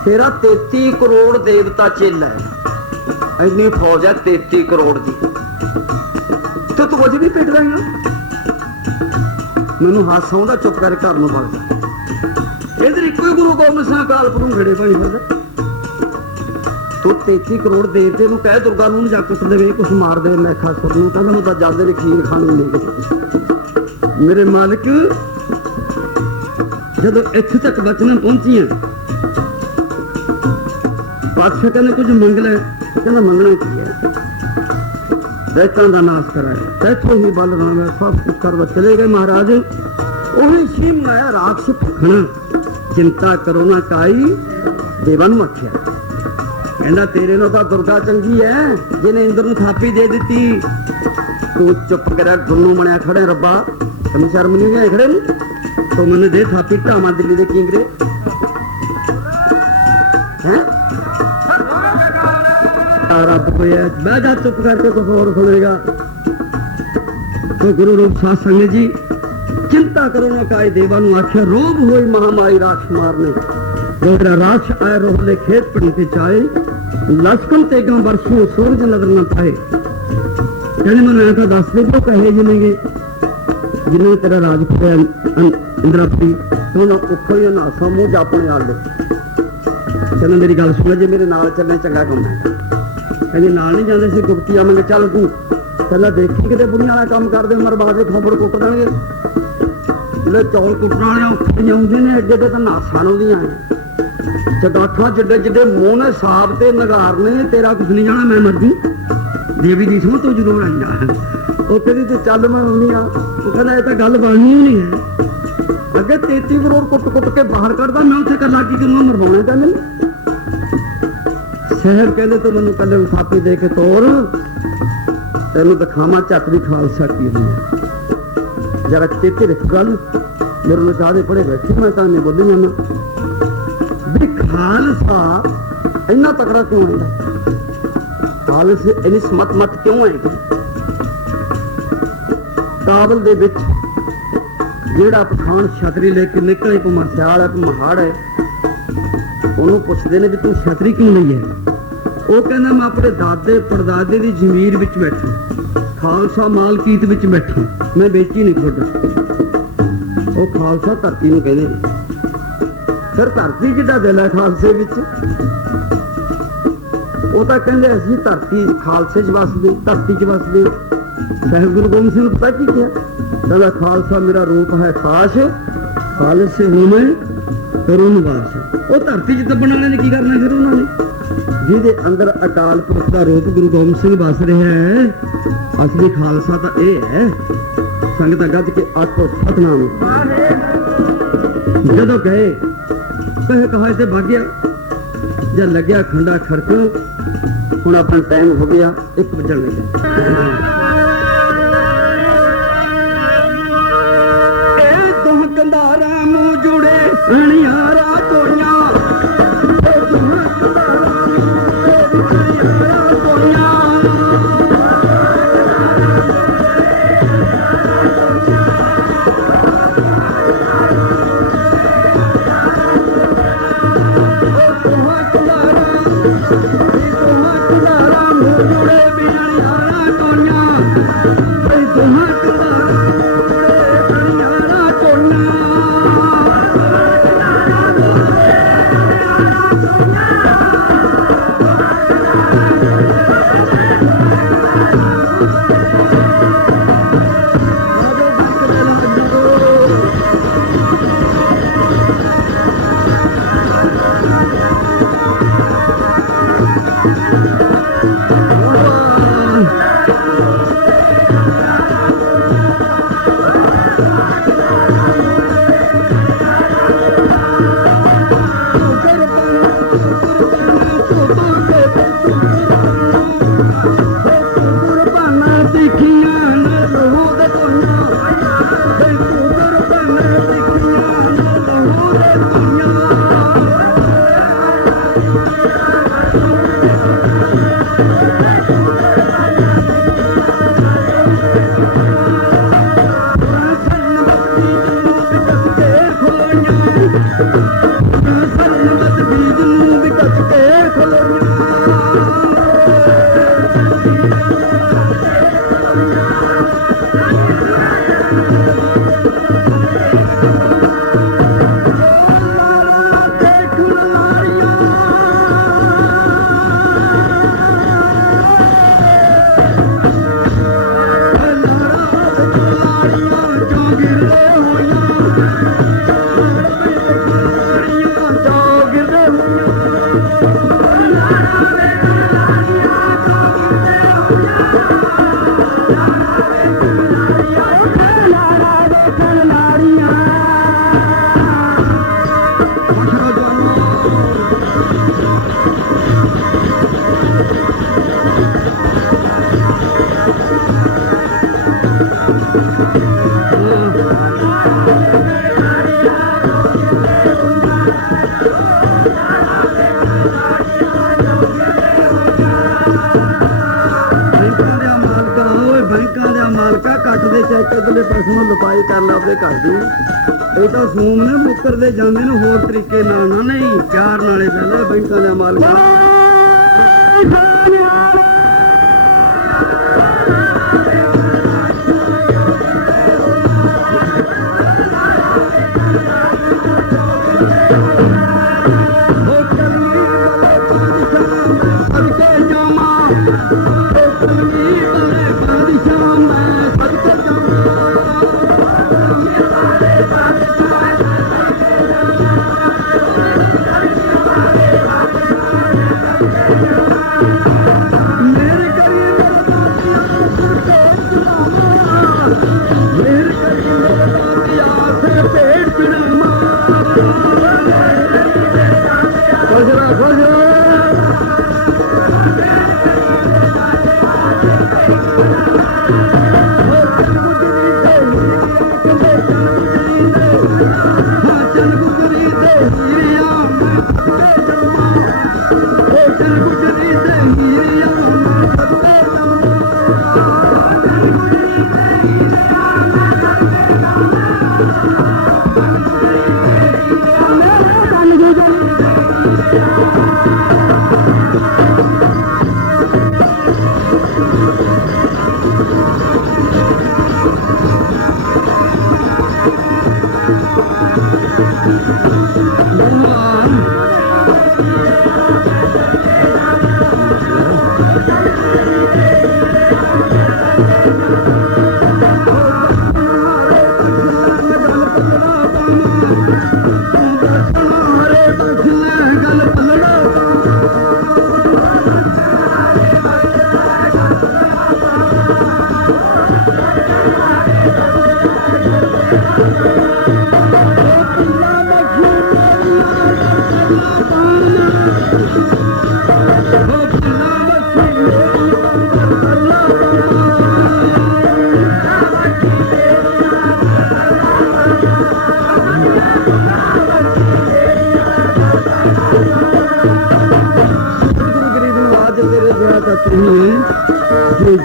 तेरा 33 करोड़ देवता चेला है, इन्नी फौज है 33 करोड़ की, तो तू अज भी पिट रही। मैनू हासा आउंदा, चुप कर घर नूं वग जा। इधर इको ही गुरु गोबिंद सिंह अकाल पुरख खड़े पाई फिरदा। तू 33 करोड़ देवते नूं कह दुर्गा नूं जा कुछ देवे, कुछ मार दे मैखासुर नूं, कहंदा मैं तां जादे ने खीर खानी ले गए। मेरे मालिक जदों इत्थे तक वचन पहुंची पातशाह कहने कुछ मंग लै, कहना मंगना की है, दैतां दा नाश कराया, तैथों ही बल राम सब कुछ कर चले गए महाराज। उन्हें सी मंगाया राक्ष भखना, चिंता करो ना काई, देवां नूं आख्या कहना तेरे नाल तां दुर्गा चंगी है जिन्हें इंद्र नूं थापी दे दी। तू चुप कर दुनू बनया खड़े, रब्बा तैनूं शर्म नहीं आए खड़े नूं, तो मैंने दे थापी ढावा दिल्ली दे किंगरे हैं। रब होया बह जा चुप करके, कुछ और सुनेगा। तो गुरु रूप साध संगत जी चिंता करो ना काई, देवा नूं आख्या रोब होई महामारी राक्ष मारने। रोहरा राक्ष आए रोहले खेत पड़ते चाहे, लश्कन तेगा वर्षियों सूरज नजर न पाए। कहने मैंने ऐसा दस दे वो कहे जिनेंगे जिन्होंने तेरा राज खोया इंद्रापति, तो ना उखो या नासा मुंह च अपने आल ले। कहना मेरी गल सुन, जे मेरे नाल चलने चंगा काम है। कहने नाल नहीं जाते सी गुप्ती आवेंगे, चल तू पहला देखी किते बुढ़िया वाला काम कर दे, मरवा के खोपड़ कुट देंगे। ਜਿਹੜੇ ਚੌਲ ਕੁੱਟਣ ਵਾਲੇ ਔਖੇ ਆਉਂਦੇ ਨੇ, ਐਡੇ ਤੇ ਤਾਂ ਨਾਸਾਂ ਨੂੰ ਦੀਆਂ ਚਟਾਠਾਂ ਜਿੱਡੇ ਜਿੱਡੇ ਮੂੰਹ ਨੇ ਸਾਬ ਤੇ ਨਗਾਰ ਨੇ, ਤੇਰਾ ਕੁਝ ਨਹੀਂ ਜਾਣਾ, ਮੈਂ ਮਰ ਜੂ। ਦੇਵੀ ਦੀ ਸੁਣ ਤੂੰ ਜ਼ਰੂਰ ਆਈ ਜਾ, ਉੱਥੇ ਦੀ ਤੂੰ ਚੱਲ ਮੈਂ ਆਉਂਦੀ ਆ। ਉਹ ਕਹਿੰਦਾ ਇਹ ਤਾਂ ਗੱਲ ਬਣਨੀ ਨਹੀਂ ਹੈ, ਅੱਗੇ 33 ਕਰੋੜ ਕੁੱਟ ਕੁੱਟ ਕੇ ਬਾਹਰ ਕੱਢਦਾ, ਮੈਂ ਉੱਥੇ ਕੱਲਾ ਕੀ ਕਰੂੰਗਾ, ਮਰਵਾਉਣਾ ਤਾਂ ਮੈਨੂੰ। ਸ਼ਹਿਰ ਕਹਿੰਦੇ ਤੂੰ ਮੈਨੂੰ ਕੱਲੇ ਥਾਪੀ ਦੇ ਕੇ ਤੋਰ, ਤੈਨੂੰ ਦਿਖਾਵਾਂ ਝੱਟ ਦੀ ਖਾਲਸਾ ਕੀ ਹੁੰਦੀ ਹੈ। जरा चेते रख गल, मेरे को चाहते पढ़े बैठी, मैं तो नहीं बोली जाना भी खालसा इन्ना तकड़ा क्यों है, खालसे इन्नी समत मत क्यों है। काबल दे विच जेड़ा पठान छतरी लेके निकले, भावें सियाल है भावें हाड़ है, उन्होंने पुछते हैं भी तू छतरी क्यों नहीं है। वो कहना मैं अपने दादे परदादे की जमीर विच बैठा, खालसा मालकीत विच बैठा, मैं बेची नहीं खुद। वो खालसा धरती नूं कहदे, फिर धरती जिहड़ा दिल है खालसे विच, वो तां कहंदे असीं धरती खालसे च वसदे, धरती च वसदे। साहिब गुरु गोबिंद सिंह पता की किया, कहंदा खालसा मेरा रूप है खास, खालसे हूं मैं करूं निवास। वो धरती च दबण वाले ने की करना फिर उन्होंने, ਜਿਹਦੇ ਅੰਦਰ ਅਕਾਲ ਪੁਰਖ ਦਾ ਰੂਪ ਗੁਰੂ ਗੋਬਿੰਦ ਸਿੰਘ ਵਸ ਰਿਹਾ ਹੈ। ਅਸਲੀ ਖਾਲਸਾ ਤਾਂ ਇਹ ਹੈ, ਸੰਗਤਾਂ ਗੱਜ ਕੇ ਆਖੋ ਸਤਨਾਮ। ਜਦੋਂ ਗਏ ਕਹੇ ਕਹਾਏ ਤੇ ਵਗ ਗਿਆ, ਜਦ ਲੱਗਿਆ ਖੰਡਾ ਖੜਕਣ, ਹੁਣ ਆਪਣਾ ਟਾਈਮ ਹੋ ਗਿਆ 1 ਵਜਣ ਲੱਗੇ। ਇਹ ਤੋਂ ਕੰਧਾਰਾਂ ਮੂੰਹ ਜੁੜੇ ਅਣੀਆਂ ਰਾਤੋਈਆਂ, अगले पास लुपाई कर ला अपने घर की ये तो सूम ने मुकरते जाते ने होर तरीके नहीं प्यार नाले पहले बैंकों के मालिक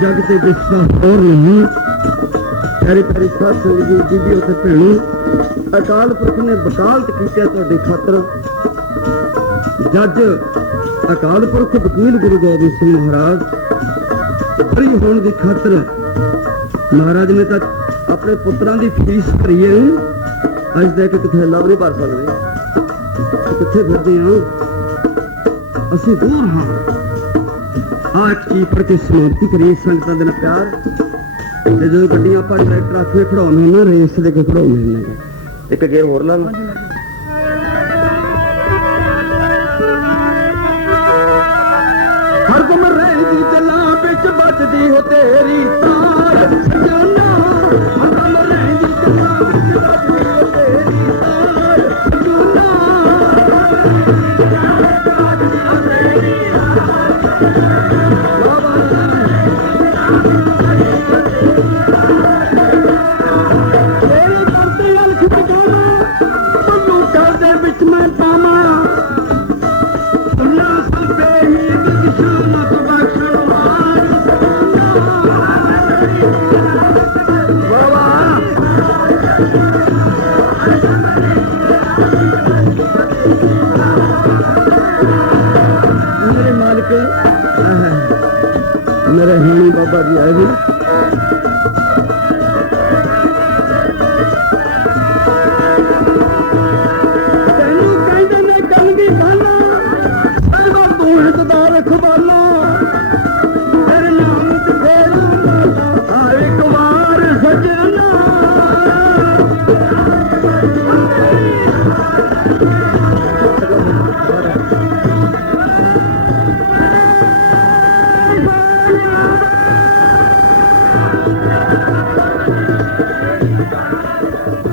जग से दिसता और नहीं प्यारी प्यारी साध संगत जी दीदी उसे भैनों अकाल पुरख ने वकालत की तुहाडी खातर जज अकाल पुरख वकील गुरु गोबिंद सिंह महाराज बरी होने की खातर महाराज ने तो अपने पुत्रां की फीस भरी है अज तक कितने लव नहीं भर सकते कितने फिरते हाँ असी दूर हाँ एक चीज पढ़ के समाप्ति करिए संगतां दे नाल प्यार जो गड्डियां आप ट्रैक्टर आखे खड़ाने ना रेस दे के खड़ाने एक गेर होर ला हर तुम रहती चला बिच बचदी हो तेरी तार सजना हर तुम रहती चला बिच बचदी हो तेरी तार सजना ਮੇਰੇ ਹੈਣੀ ਬਾਬਾ ਜੀ ਆਏ ਨੇ।